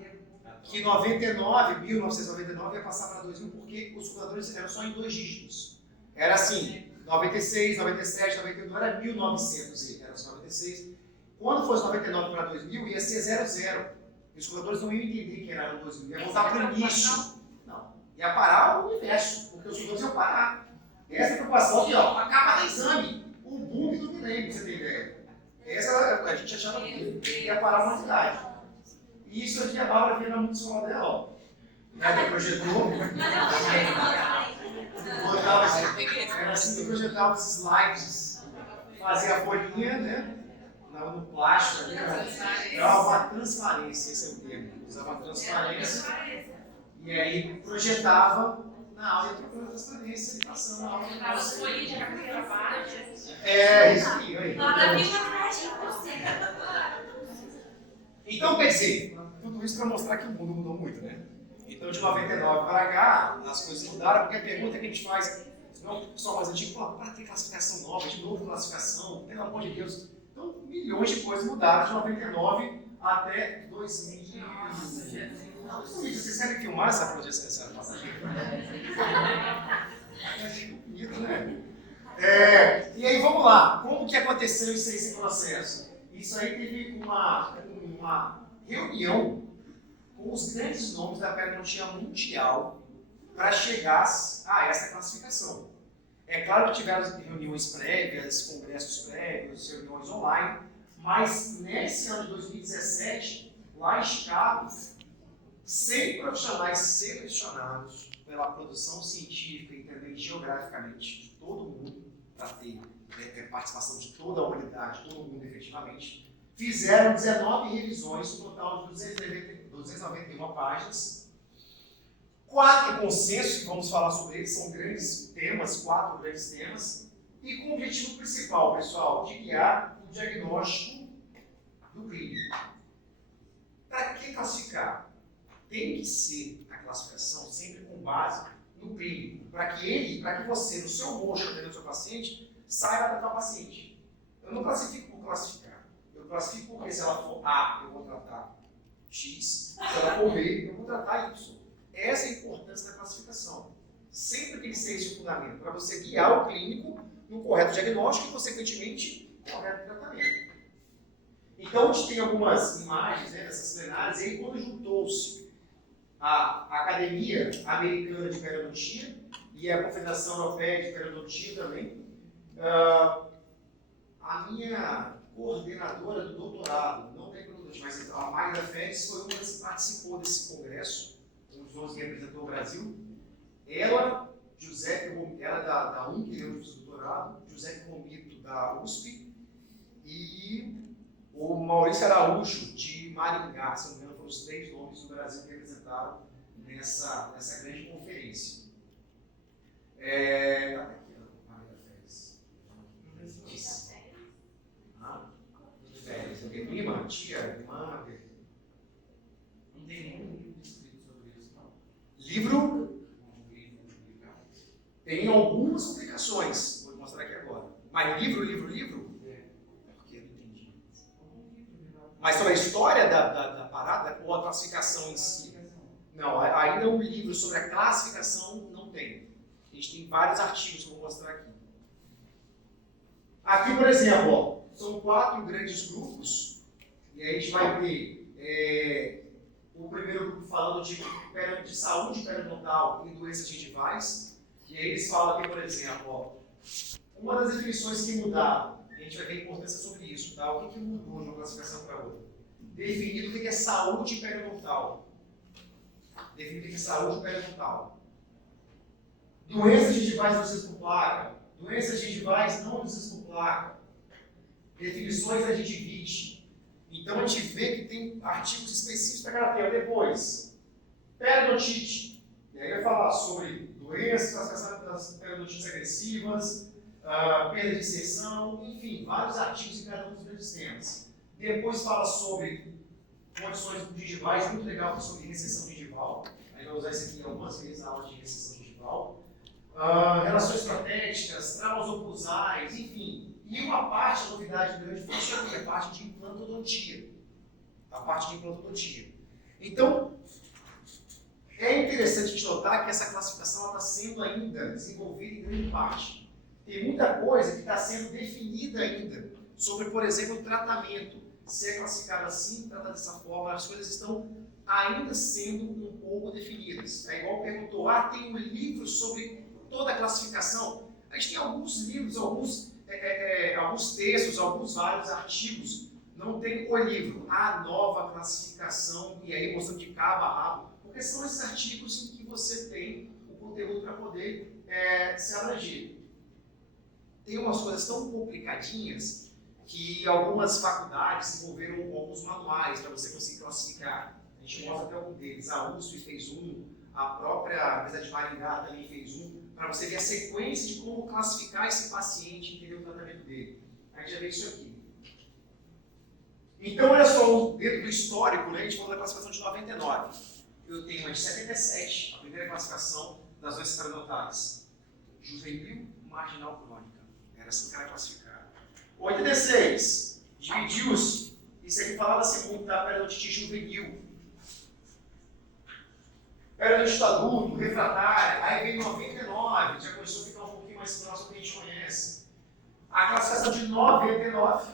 que 1999 ia passar para 2000 porque os computadores eram só em 2 dígitos. Era assim, 96, 97, 98, era 1900, era os 96. Quando fosse 99 para 2000, ia ser 00. E os computadores não iam entender que era o 2000, ia voltar para o início. Não, ia parar o universo, porque os computadores iam parar. Essa é a preocupação aqui, ó, a capa do exame, o bug do milênio, pra você ter ideia. Essa a gente achava que ia parar a humanidade. E isso aqui a Bárbara fez na muita escola dela, ó. Ela projetou. Era assim que projetava os slides. Fazia a folhinha, né? No plástico ali, dava uma transparência, esse é o termo. Usava uma transparência. E aí projetava na aula e trocando transparência e passando a aula. As folhinhas de carteira baixa. Isso aí. Nada viu uma imagem por você. Então, quer dizer, tudo isso para mostrar que o mundo mudou muito, né? Então, de 99 para cá, as coisas mudaram, porque a pergunta que a gente faz, não o pessoal mais antigo, para ter classificação nova, de novo classificação, pelo amor de Deus. Então, milhões de coisas mudaram de 99 até 2000. Vocês querem filmar essa passagem? É bonito, né? E aí, vamos lá. Como que aconteceu esse processo? Isso aí teve uma reunião com os grandes nomes da periodontia mundial para chegar a essa classificação. É claro que tiveram reuniões prévias, congressos prévios, reuniões online, mas nesse ano de 2017, lá em Chicago, 100 profissionais selecionados pela produção científica e também geograficamente de todo mundo, para ter participação de toda a humanidade, todo mundo efetivamente, fizeram 19 revisões, um total de 291 páginas, 4 consensos, que vamos falar sobre eles, são grandes temas, 4 grandes temas, e com o objetivo principal, pessoal, de guiar o diagnóstico do clínico. Para que classificar? Tem que ser a classificação sempre com base no clínico, para que você, no seu mocho, atendendo o seu paciente, saiba tratar o paciente. Eu não classifico por classificar. Eu classifico porque se ela for A, eu vou tratar X, se ela for B, eu vou tratar Y. Essa é a importância da classificação. Sempre tem que ser esse o fundamento, para você guiar o clínico no correto diagnóstico e, consequentemente, no correto tratamento. Então, a gente tem algumas imagens dessas plenárias, e aí quando juntou-se a Academia Americana de Periodontia e a Confederação Europeia de Periodontia também, a minha coordenadora do doutorado, não periodontia, mas a Magda Félix foi uma das que participou desse congresso, um dos 12 que representou o Brasil. Ela, ela da UNC, que eu fiz doutorado, Giuseppe Romito, da USP, e o Maurício Araújo, de Maringá, se não me engano, foram os 3 nomes do Brasil que representaram nessa grande conferência. Aqui, a Magda Félix. Félix, eu tenho prima, tia, irmã. Não tem nenhum livro escrito sobre isso, não. Livro? Tem algumas publicações, vou mostrar aqui agora. Mas livro? É porque eu não entendi. Mas sobre a história da parada ou a classificação em si? Não, ainda um livro sobre a classificação não tem. A gente tem vários artigos que eu vou mostrar aqui. Aqui, por exemplo, ó, são 4 grandes grupos, e aí a gente vai ter o primeiro grupo falando de saúde periodontal e doenças gengivais, e aí eles falam aqui, por exemplo, ó, uma das definições que mudaram, e a gente vai ver a importância sobre isso, tá? O que mudou de uma classificação para outra? Definido o que é saúde periodontal. Definido o que é saúde periodontal. Doenças gengivais induzidas por placa, doenças gengivais não induzidas por placa, definições da gengivite. Então a gente vê que tem artigos específicos para cada tema. Depois, periodontite. E aí vai falar sobre doenças, classificação das periodontites agressivas, perda de inserção, enfim, vários artigos em cada um dos grandes temas. Depois fala sobre condições gengivais, muito legal sobre recessão gengival. A gente vai usar isso aqui algumas vezes na aula de recessão gengival. Relações protéticas, traumas oclusais, enfim. E uma parte, novidade grande, foi sobre a parte de implantodontia. A parte de implantodontia. Então, é interessante a gente notar que essa classificação está sendo ainda desenvolvida em grande parte. Tem muita coisa que está sendo definida ainda sobre, por exemplo, o tratamento. Se é classificado assim, tratado dessa forma, as coisas estão ainda sendo um pouco definidas. É igual perguntou, tem um livro sobre toda a classificação? A gente tem alguns livros, alguns textos, vários artigos, não tem o livro, a nova classificação, e aí mostrando de cabo a rabo, porque são esses artigos em que você tem o conteúdo para poder se abranger. Tem umas coisas tão complicadinhas que algumas faculdades desenvolveram alguns manuais para você conseguir classificar. A gente mostra até algum deles. A USP fez um, a própria Universidade de Maringá também fez um, para você ver a sequência de como classificar esse paciente e entender o tratamento dele. A gente já vê isso aqui. Então, olha só, dentro do histórico, né, a gente falou da classificação de 99. Eu tenho uma de 77, a primeira classificação das doenças periodontais. Juvenil, marginal crônica. Era assim que era classificada. 86, dividiu-se. Isso aqui falava-se muito da periodontite juvenil. Periodontite adulto, refratária. Aí veio 99, já começou a ficar um pouquinho mais próximo do que a gente conhece. A classificação de 99,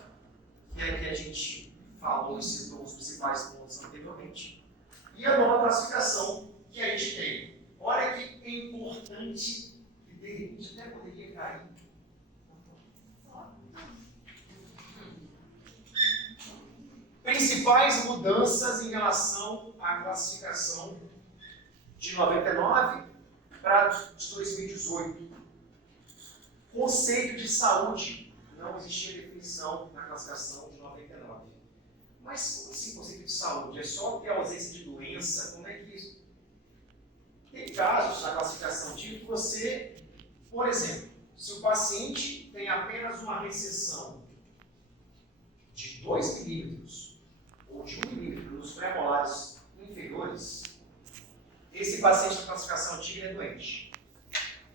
que é a gente falou e citou os principais pontos anteriormente. E a nova classificação que a gente tem. Olha que é importante, que de repente até poderia cair. Principais mudanças em relação à classificação de 99 para 2018. Conceito de saúde. Não existia definição na classificação de 99. Mas como assim conceito de saúde? É só ter ausência de doença? Como é que isso? Tem casos na classificação de que você, por exemplo, se o paciente tem apenas uma recessão de 2 milímetros ou de 1 milímetro nos pré-molares inferiores, esse paciente na classificação antiga é doente.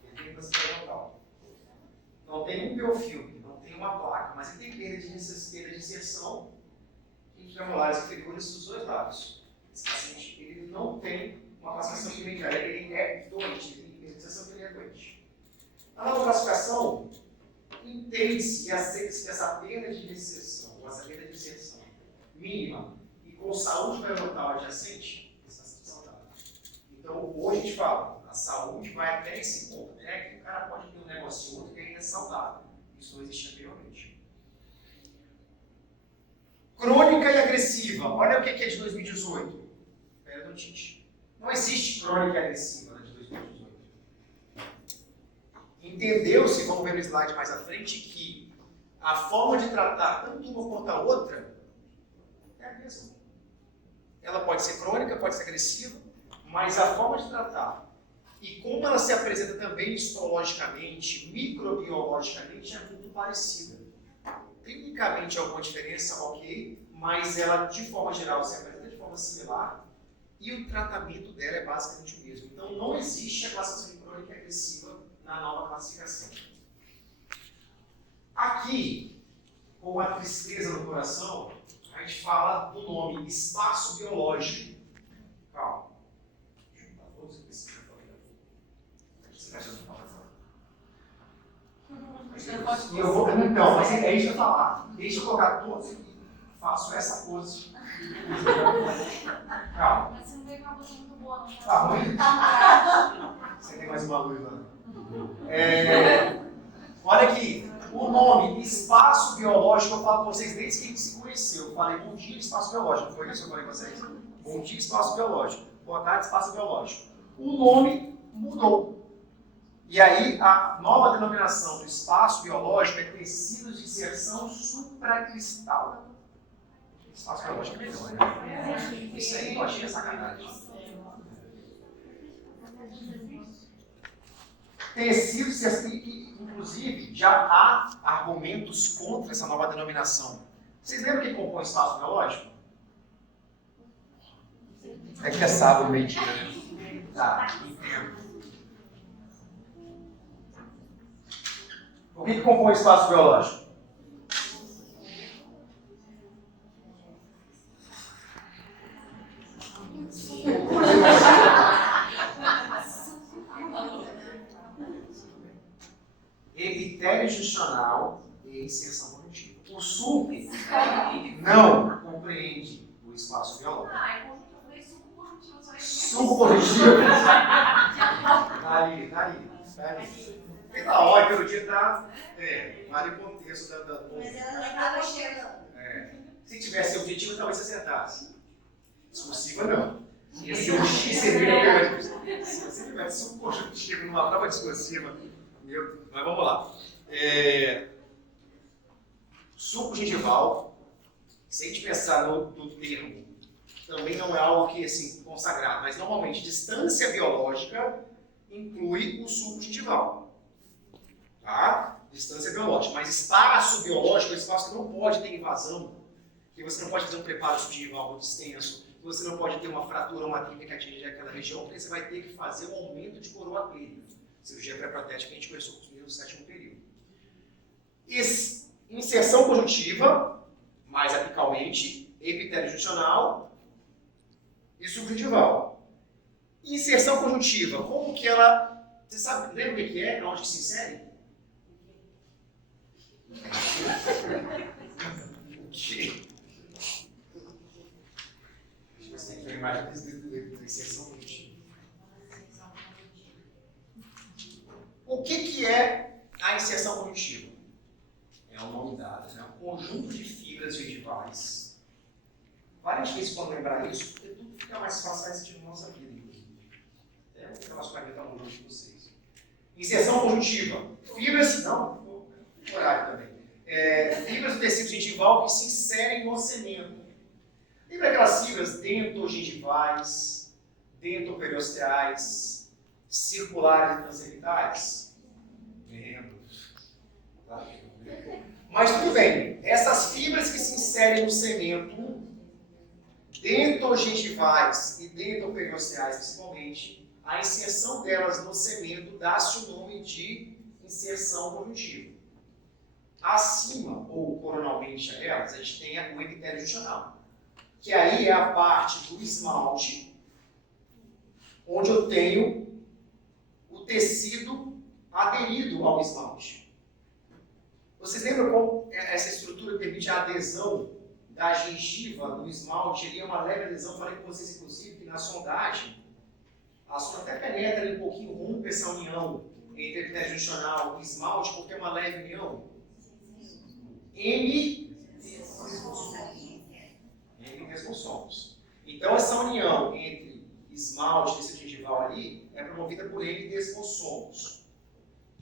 Ele tem câncer periodontal. Não tem um biofilme, não tem uma placa, mas ele tem perda de inserção em pré-molares inferiores dos dois lados. Esse paciente ele não tem uma classificação clinicária, ele é doente, ele tem perda de inserção que ele é doente. Na nova classificação, entende-se e aceita-se que essa perda de inserção, ou essa perda de inserção mínima e com saúde periodontal adjacente, está saudável. Então, hoje a gente fala, a saúde vai até esse ponto, né? Que o cara pode ter um negócio ou outro que ainda é saudável. Isso não existe anteriormente. Crônica e agressiva. Olha o que é de 2018. Periodontite. Não existe crônica e agressiva na de 2018. Entendeu-se, vamos ver no slide mais à frente, que a forma de tratar tanto uma quanto a outra é a mesma. Ela pode ser crônica, pode ser agressiva, mas a forma de tratar e como ela se apresenta também histologicamente, microbiologicamente, é muito parecida. Clinicamente alguma diferença, ok, mas ela de forma geral se apresenta de forma similar e o tratamento dela é basicamente o mesmo. Então não existe a classificação de crônica e agressiva na nova classificação. Aqui, com a tristeza no coração, a gente fala do nome espaço biológico. Calma. Deixa eu juntar todos aqui. Você está achando que e eu vou, então, mas é isso que eu falar. Deixa eu colocar todos aqui. Faço essa pose. Calma. Mas você não veio com uma coisa muito boa, não. Tá ruim? Você tem mais uma luz lá. Olha aqui. O nome espaço biológico, eu falo para vocês desde que a gente se conheceu. Eu falei bom dia, espaço biológico. Foi isso que eu falei para vocês? Bom dia, espaço biológico. Boa tarde, espaço biológico. O nome mudou. E aí, a nova denominação do espaço biológico é tecidos de inserção supracristal. Espaço biológico é melhor, né? Isso aí eu achei sacanagem. Tecidos, inclusive, já há argumentos contra essa nova denominação. Vocês lembram quem compõe espaço biológico? É que é sábado, meio-dia, né? Tá, entendo. O que compõe o espaço biológico? Epitélio juncional e inserção conjuntiva. O suco não compreende o espaço biológico. Suco conjuntivo? Tá ali. Tem na hora, pelo dia tá. Vale o contexto da. Mas ela já estava chegando. Se tivesse objetivo, talvez você acertasse. Discursiva, não. Esse é o X seria. Se você tivesse um conjuntivo numa prova discursiva, meu Deus. Mas vamos lá. Suco gengival, se a gente pensar no termo, também não é algo que assim, consagrado, mas normalmente distância biológica inclui o suco gengival. Tá? Distância biológica. Mas espaço biológico é um espaço que não pode ter invasão, que você não pode fazer um preparo gengival muito extenso, que você não pode ter uma fratura ou uma tríplica que atinge aquela região, porque você vai ter que fazer um aumento de coroa clínica. Cirurgia pré-protética que a gente começou com os meninos no 7º período. Inserção conjuntiva, mais apicalmente, epitélio juncional e subgengival. Inserção conjuntiva, como que ela... Você sabe, lembra o que é? Onde que se insere? Que... Você tem que lembrar da inserção cognitiva. O que é a inserção cognitiva? É um nome dado, né? Um conjunto de fibras gengivais. Várias vezes quando lembrar isso, porque tudo fica mais fácil, faz sentido na nossa vida, inclusive. Até o relacionamento amoroso de vocês. Inserção conjuntiva. Fibras, não, horário também. Fibras do tecido gengival que se inserem no cemento. Lembra aquelas fibras dentogengivais, dentoperiosteais, circulares e transeptais? Lembro. Tá? Mas tudo bem, essas fibras que se inserem no cemento, dentogengivais e dentoperiosteais principalmente, a inserção delas no cemento dá-se o nome de inserção conjuntiva. Acima, ou coronalmente a elas, a gente tem o epitélio juncional, que aí é a parte do esmalte, onde eu tenho o tecido aderido ao esmalte. Vocês lembram como essa estrutura permite a adesão da gengiva no esmalte? Ele é uma leve adesão, falei com vocês inclusive que na sondagem, a sonda até penetra ali um pouquinho, rompe essa união entre epitélio juncional e esmalte, porque é uma leve união. M desmossomos. Então essa união entre esmalte e tecido gengival ali é promovida por M desmossomos,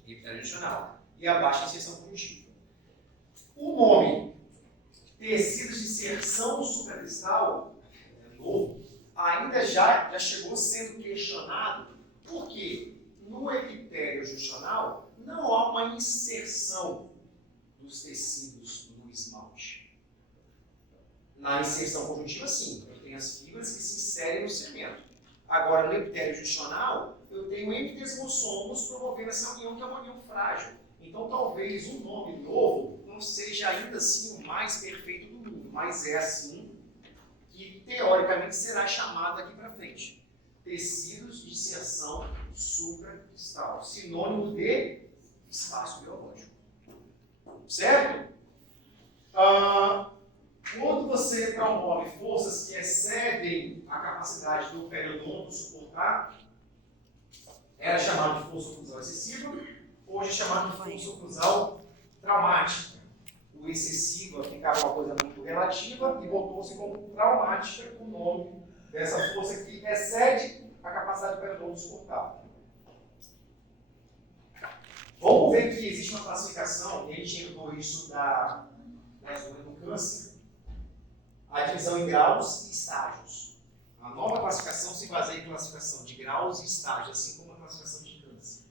epitélio juncional, e abaixo a inserção conjuntiva. O nome tecidos de inserção supracristal novo ainda já chegou sendo questionado, porque no epitélio juncional não há uma inserção dos tecidos no esmalte. Na inserção conjuntiva, sim, eu tenho as fibras que se inserem no cemento. Agora, no epitélio juncional, eu tenho endodesmossomos promovendo essa união, que é uma união frágil. Então, talvez um nome novo não seja ainda assim o mais perfeito do mundo, mas é assim que, teoricamente, será chamado daqui para frente. Tecidos de inserção supracristal, sinônimo de espaço biológico. Certo? Quando você promove forças que excedem a capacidade do periodonto suportar, era chamado de força oclusal excessiva, hoje é chamado de força oclusal traumática. O excessiva ficava uma coisa muito relativa e botou-se como traumática o nome dessa força que excede a capacidade do periodonto suportar. Vamos ver que existe uma classificação, e a gente herdou isso do câncer, a divisão em graus e estágios. A nova classificação se baseia em classificação de graus e estágios, assim como a classificação de câncer.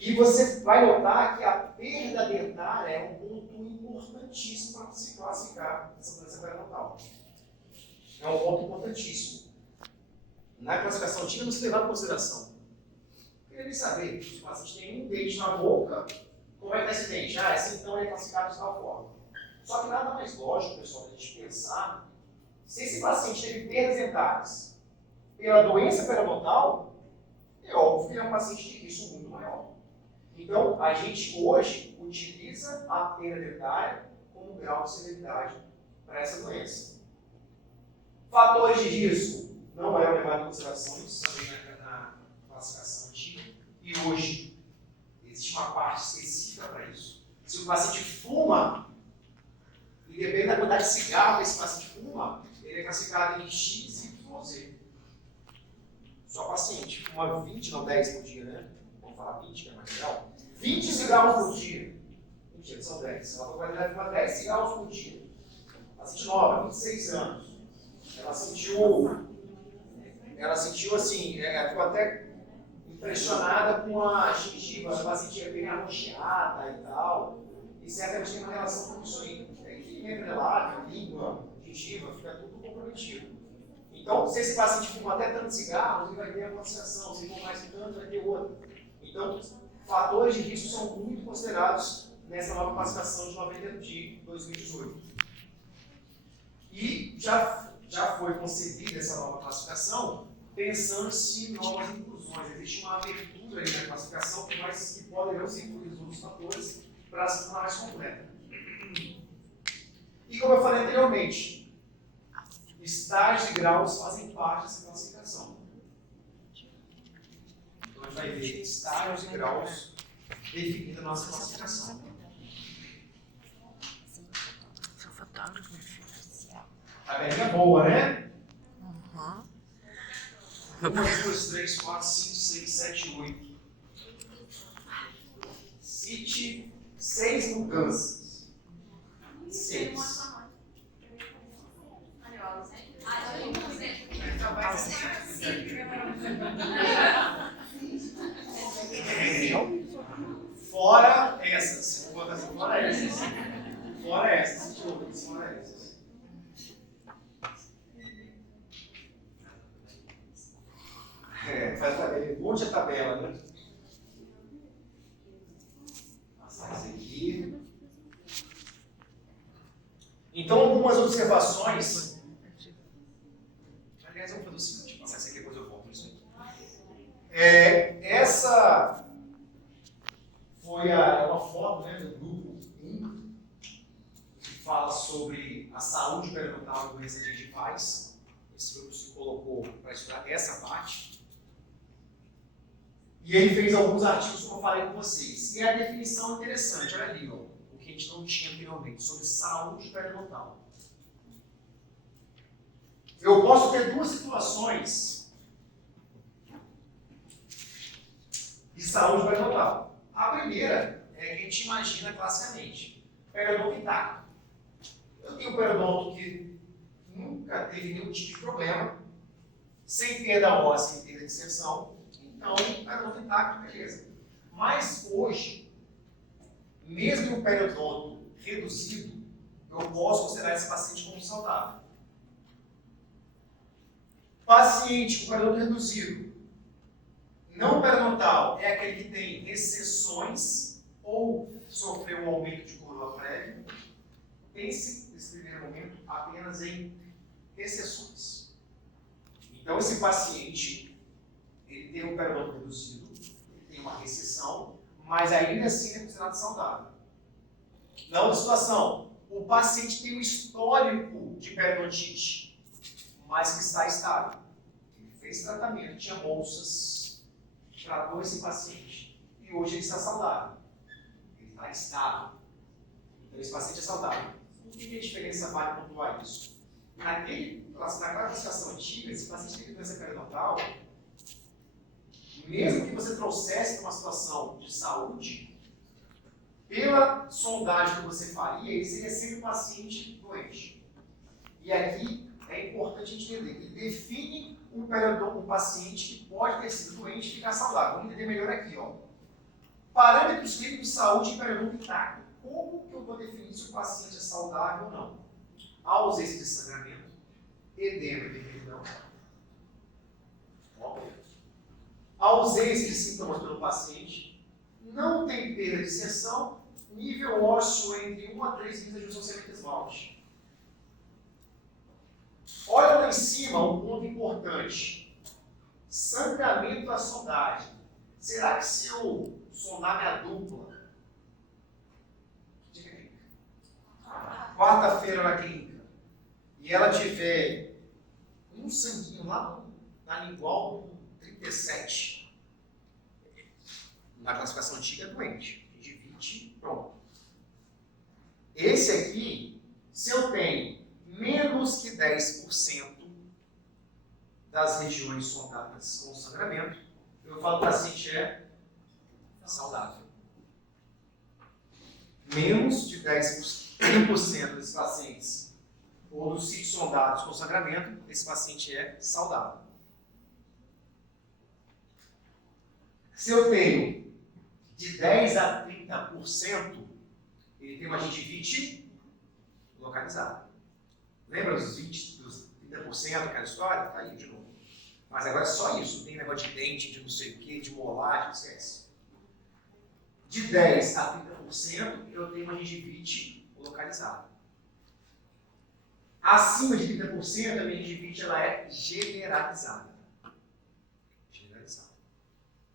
E você vai notar que a perda dentária é um ponto importantíssimo para se classificar essa doença periodontal. É um ponto importantíssimo. Na classificação antiga não se levava em consideração. Eu queria saber, se o paciente tem um dente na boca, como é que está esse dente? Esse então é classificado de tal forma. Só que nada mais lógico, pessoal, a gente pensar, se esse paciente teve perdas dentárias pela doença periodontal, é óbvio que é um paciente de risco muito maior. Então, a gente hoje utiliza a perda dentária como grau de severidade para essa doença. Fatores de risco não eram levados em consideração, isso também na classificação antiga, e hoje existe uma parte específica para isso. Se o paciente fuma, e depende da quantidade de cigarro que esse paciente fuma, ele é classificado em X, Y ou Z. Só paciente fuma 20, não 10 por dia, né? Vamos falar 20, que é mais legal. 20 cigarros por dia. Mentira, são 10. Ela vai fumar 10 cigarros por dia. Paciente nova, 26 anos. Ela sentiu assim, ela ficou até impressionada com a gengiva, a paciente bem arroxeada e tal. E certamente tem uma relação com isso aí. Entra lábio, língua, gengiva, fica tudo comprometido. Então, se esse paciente fuma até tanto cigarro, ele vai ter a classificação. Se for mais tanto, vai ter outra. Então, fatores de risco são muito considerados nessa nova classificação de novembro de 2018. E já foi concebida essa nova classificação pensando-se em novas inclusões. Existe uma abertura aí na classificação que poderão ser incluídos outros fatores para se tornar mais completa. E como eu falei anteriormente, estágios e graus fazem parte dessa classificação. Então a gente vai ver estágios e graus definindo a nossa classificação. Sou fotógrafo, meu filho. Tabelinha boa, né? Uhum. 1, 2, 3, 4, 5, 6, 7, 8. Cite 6 mudanças. 6. Fora essas. Vou botar assim, fora essas. Fora essas. Cite outras, fora essas. Faz um monte de tabela, né? Passar isso aqui. Então, algumas observações. Aliás, eu vou fazer o seguinte: passar isso aqui, depois eu volto nisso aqui. Essa foi uma foto, né, do grupo 1, que fala sobre a saúde perinatal e doença de gengivais. Esse grupo se colocou para estudar essa parte. E ele fez alguns artigos, como eu falei com vocês. E a definição é interessante, olha ali, ó, o que a gente não tinha anteriormente, sobre saúde perinatal. Eu posso ter duas situações de saúde perinatal. A primeira é que a gente imagina classicamente, periodonto intacto. Eu tenho um periodonto que nunca teve nenhum tipo de problema, sem perda óssea, sem perda de inserção. Então, periodonto intacto, beleza. Mas hoje, mesmo em um periodonto reduzido, eu posso considerar esse paciente como saudável. Paciente com periodonto reduzido, não periodontal, é aquele que tem recessões ou sofreu um aumento de coroa prévio. Pense, nesse primeiro momento, apenas em recessões. Então, esse paciente ele tem um periodonto reduzido, ele tem uma recessão, mas ainda assim é considerado saudável. Na outra situação, o paciente tem um histórico de periodontite, mas que está estável. Ele fez tratamento, tinha bolsas, tratou esse paciente e hoje ele está saudável. Ele está estável. Então esse paciente é saudável. O que a diferença vale pontuar isso? Naquela classificação antiga, esse paciente tem doença periodontal, mesmo que você trouxesse para uma situação de saúde, pela sondagem que você faria, ele seria sempre um paciente doente. E aqui é importante a gente entender que define um paciente que pode ter sido doente e ficar saudável. Vamos entender melhor aqui, ó. Parâmetros clínicos de saúde e periodonto intacto. Como que eu vou definir se o paciente é saudável ou não? Ausência de sangramento, edema e vermelhidão. Óbvio. Ausência de sintomas pelo paciente, não tem perda de inserção, nível ósseo entre 1 a 3 milímetros de junção semi-esmalte. Olha lá em cima um ponto importante. Sangramento da sondagem. Será que se eu sondar minha dupla, quarta-feira na clínica, e ela tiver um sanguinho lá na lingual 37, na classificação antiga é doente, gengivite, pronto. Esse aqui, se eu tenho menos que 10% das regiões sondadas com sangramento, eu falo que o paciente é saudável. Menos de 10% desses pacientes ou dos sítios sondados com sangramento, esse paciente é saudável. Se eu tenho de 10 a 30%, ele tem uma gengivite localizada. Lembra dos 30%, aquela história? Tá aí de novo. Mas agora é só isso, não tem negócio de dente, de não sei o que, de molar, esquece. De 10 a 30%, eu tenho uma gengivite localizada. Acima de 30%, a minha gengivite ela é generalizada.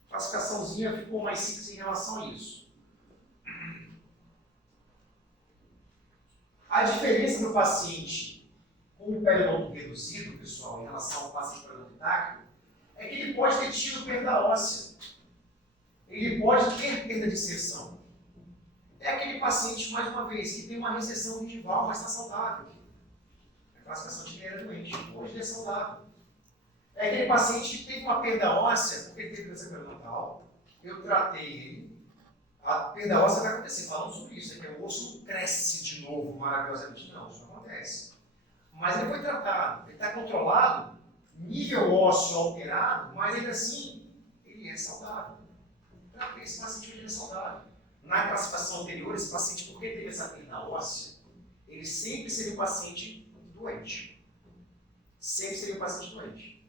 A classificaçãozinha ficou mais simples em relação a isso. A diferença do paciente com o periodonto reduzido, pessoal, em relação ao paciente periodonto intacto, é que ele pode ter tido perda óssea. Ele pode ter perda de inserção. É aquele paciente, mais uma vez, que tem uma recessão gengival, mas está saudável. A classificação de quem era doente, hoje ele é saudável. É aquele paciente que teve uma perda óssea, porque ele teve câncer periodontal, eu tratei ele, a perda óssea vai acontecer. Falamos sobre isso, é que o osso não cresce de novo maravilhosamente. Não, isso não acontece. Mas ele foi tratado, ele está controlado, nível ósseo alterado, mas ainda assim, ele é saudável. Tratei esse paciente hoje, ele é saudável. Na classificação anterior, esse paciente, porque teve essa perda óssea, ele sempre seria um paciente doente. Sempre seria um paciente doente.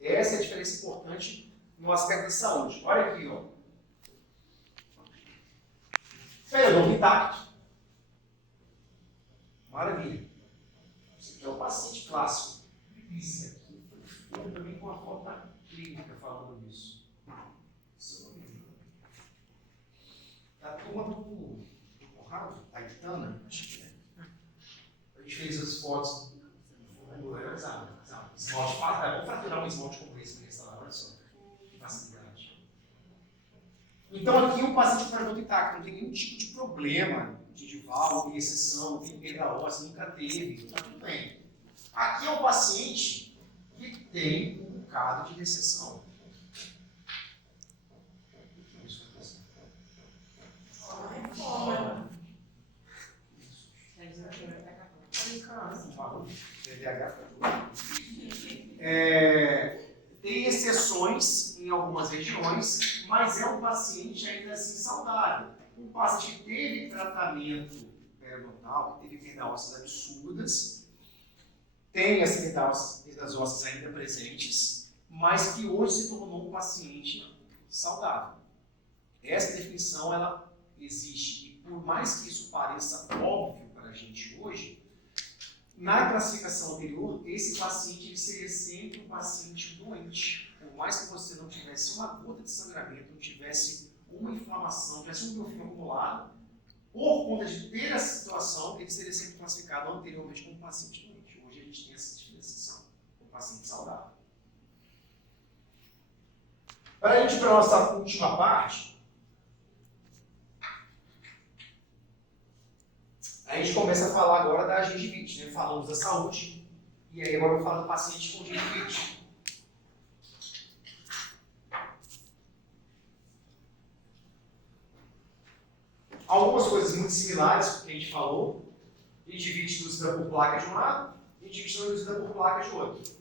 Essa é a diferença importante no aspecto de saúde. Olha aqui, ó. Periodonto intacto. Maravilha. Esse aqui é o paciente clássico. Isso aqui foi feito também com a foto da clínica falando disso. Da turma do Conrado, da Itana, acho que é. A gente fez as fotos. Esmalte fácil, vamos fraturar um esmalte como esse para restaurar, olha só. Que facilidade. Então aqui o paciente com periodonto intacto não tem nenhum tipo de problema gengival, tem exceção, tem perda óssea, nunca teve, está tudo bem. Aqui é um paciente que tem um bocado de recessão. Tem exceções em algumas regiões, mas é um paciente ainda assim saudável. Um paciente que teve tratamento periodontal, que teve perda ósseas absurdas, tem as perdas ósseas ainda presentes, mas que hoje se tornou um paciente saudável. Essa definição ela existe, e por mais que isso pareça óbvio para a gente hoje, na classificação anterior, esse paciente ele seria sempre um paciente doente. Por mais que você não tivesse uma gota de sangramento, não tivesse uma inflamação, tivesse um biofilme acumulado, por conta de ter essa situação, ele seria sempre classificado anteriormente como paciente doente. Hoje a gente tem essa diferenciação, um paciente saudável. Para a gente ir para a nossa última parte, a gente começa a falar agora da gengivite, né? Falamos da saúde, e aí agora eu falo do paciente com gengivite. Algumas coisas muito similares que a gente falou. Gengivite induzida por placa de um lado, gengivite não induzida por placa de outro.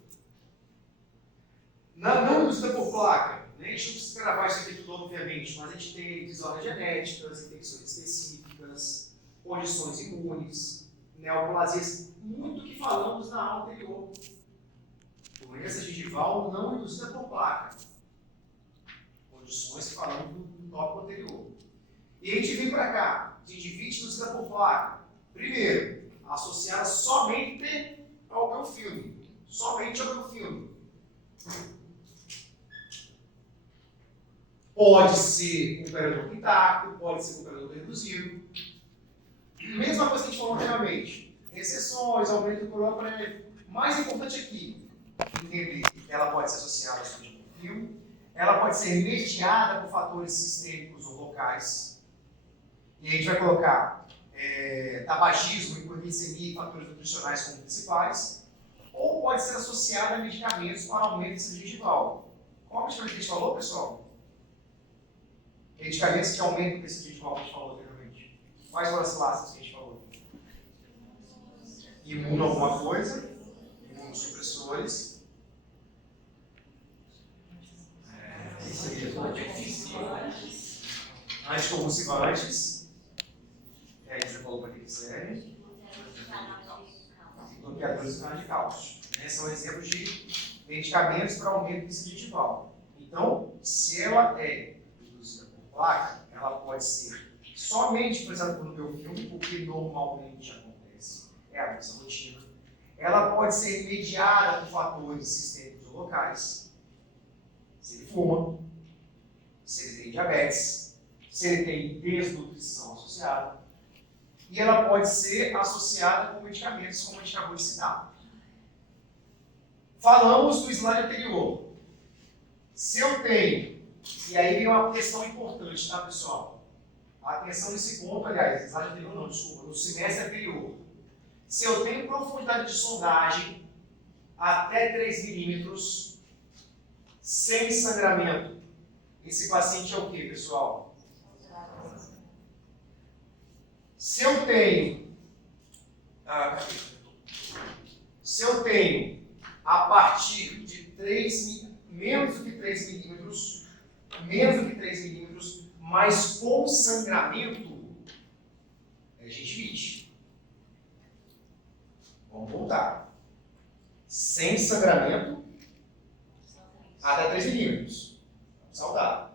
Não induzida por placa, né? A gente não precisa gravar isso aqui tudo, obviamente, mas a gente tem desordens genéticas, infecções específicas, condições imunes, neoplasias, muito que falamos na aula anterior. Doença gengival não induzida por placa. Condições que falamos no tópico anterior. E a gente vem para cá, gengivite induzida por placa. Primeiro, associada somente ao biofilme. Somente ao biofilme. Pode ser com periodonto intacto, pode ser com periodonto reduzido. Mesma coisa que a gente falou anteriormente. Recessões, aumento do coroa prévio. Mais importante aqui, entender que ela pode ser associada ao biofilme. Ela pode ser mediada por fatores sistêmicos ou locais. E a gente vai colocar tabagismo, hipoglicemia e fatores nutricionais como principais. Ou pode ser associada a medicamentos para aumento de tecido gengival. Qual medicamento que a gente falou, pessoal? Medicamentos que aumentam o tecido gengival que a gente falou anteriormente. Quais foram as classes que a gente falou? Imuno alguma coisa, imunossupressores. Anticonvulsivantes. Aí você falou para que serve. Bloqueadores do canal de cálcio. São exemplos de medicamentos para aumento do tecido gengival. Então, se ela é induzida por placa, ela pode ser somente utilizada por um biofilme, o que normalmente acontece. É a nossa rotina. Ela pode ser mediada por fatores sistêmicos ou locais. Se ele fuma, se ele tem diabetes, se ele tem desnutrição associada. e ela pode ser associada com medicamentos, como a gente acabou de citar. Falamos do slide anterior. Se eu tenho, e aí vem uma questão importante, tá, pessoal? Atenção nesse ponto, aliás, slide anterior não, desculpa, no semestre anterior. Se eu tenho profundidade de sondagem até 3 milímetros, sem sangramento, esse paciente é o quê, pessoal? Se eu tenho a partir de menos do que 3 milímetros, mas com sangramento, é gengivite. Vamos voltar. Sem sangramento, até 3 milímetros. Saudável.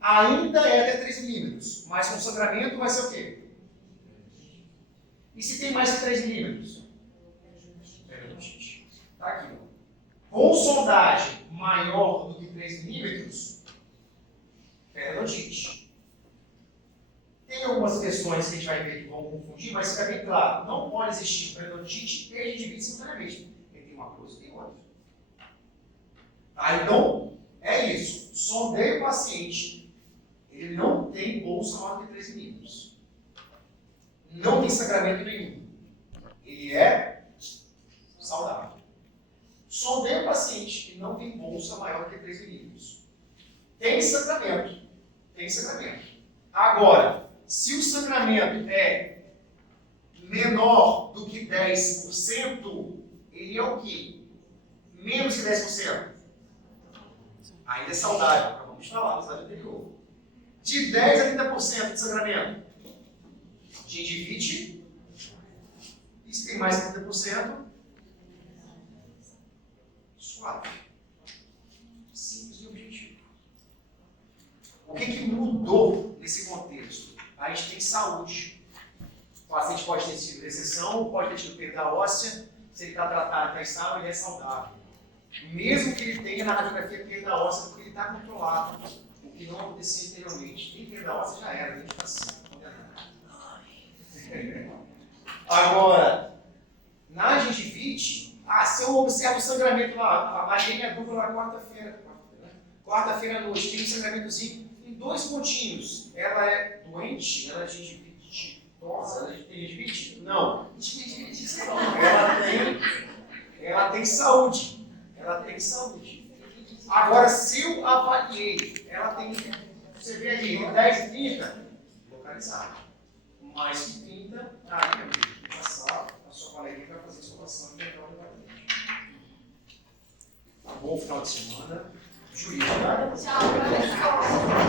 Ainda é até 3 milímetros, mas com sangramento vai ser o quê? E se tem mais que 3 milímetros? Periodontite. Está aqui. Ó. Com sondagem maior do que 3 milímetros, periodontite. Tem algumas questões que a gente vai ver que vão confundir, mas fica bem claro. Não pode existir periodontite e gengivite simultaneamente. Ele tem uma coisa e tem outra. Tá? Então, é isso. Sondei o paciente. Ele não tem bolsa maior do que 3 milímetros. Não tem sangramento nenhum. Ele é saudável. Sondei o paciente que não tem bolsa maior do que 3 milímetros. Tem sangramento. Tem sangramento. Agora, se o sangramento é menor do que 10%, ele é o quê? Menos que 10%. Ainda é saudável. Acabamos de falar no slide anterior. De 10% a 30% de sangramento. Gengivite. E se tem mais que 30%, suave. Simples e objetivo. O que mudou nesse contexto? A gente tem saúde. O paciente pode ter tido recessão, pode ter tido perda óssea. Se ele está tratado, está estável, ele é saudável. Mesmo que ele tenha na radiografia perda óssea, porque ele está controlado. O que não acontecia anteriormente. Quem perda óssea já era, a gente está assim. Agora, na gengivite, se eu observo o sangramento lá, a Maria dupla na quarta-feira à noite, tem um sangramentozinho em 2 pontinhos. Ela é doente? Ela é gengivitosa? Ela tem gengivite? Não. Ela tem saúde. Ela tem saúde. Agora, se eu avaliei, ela tem, você vê ali, 10 e 30, localizado. Mais que 30, aí, meu amigo, passar, a sua coleguinha vai fazer escovação e entrar no departamento. Bom final de semana. Juízo. Tchau, professor.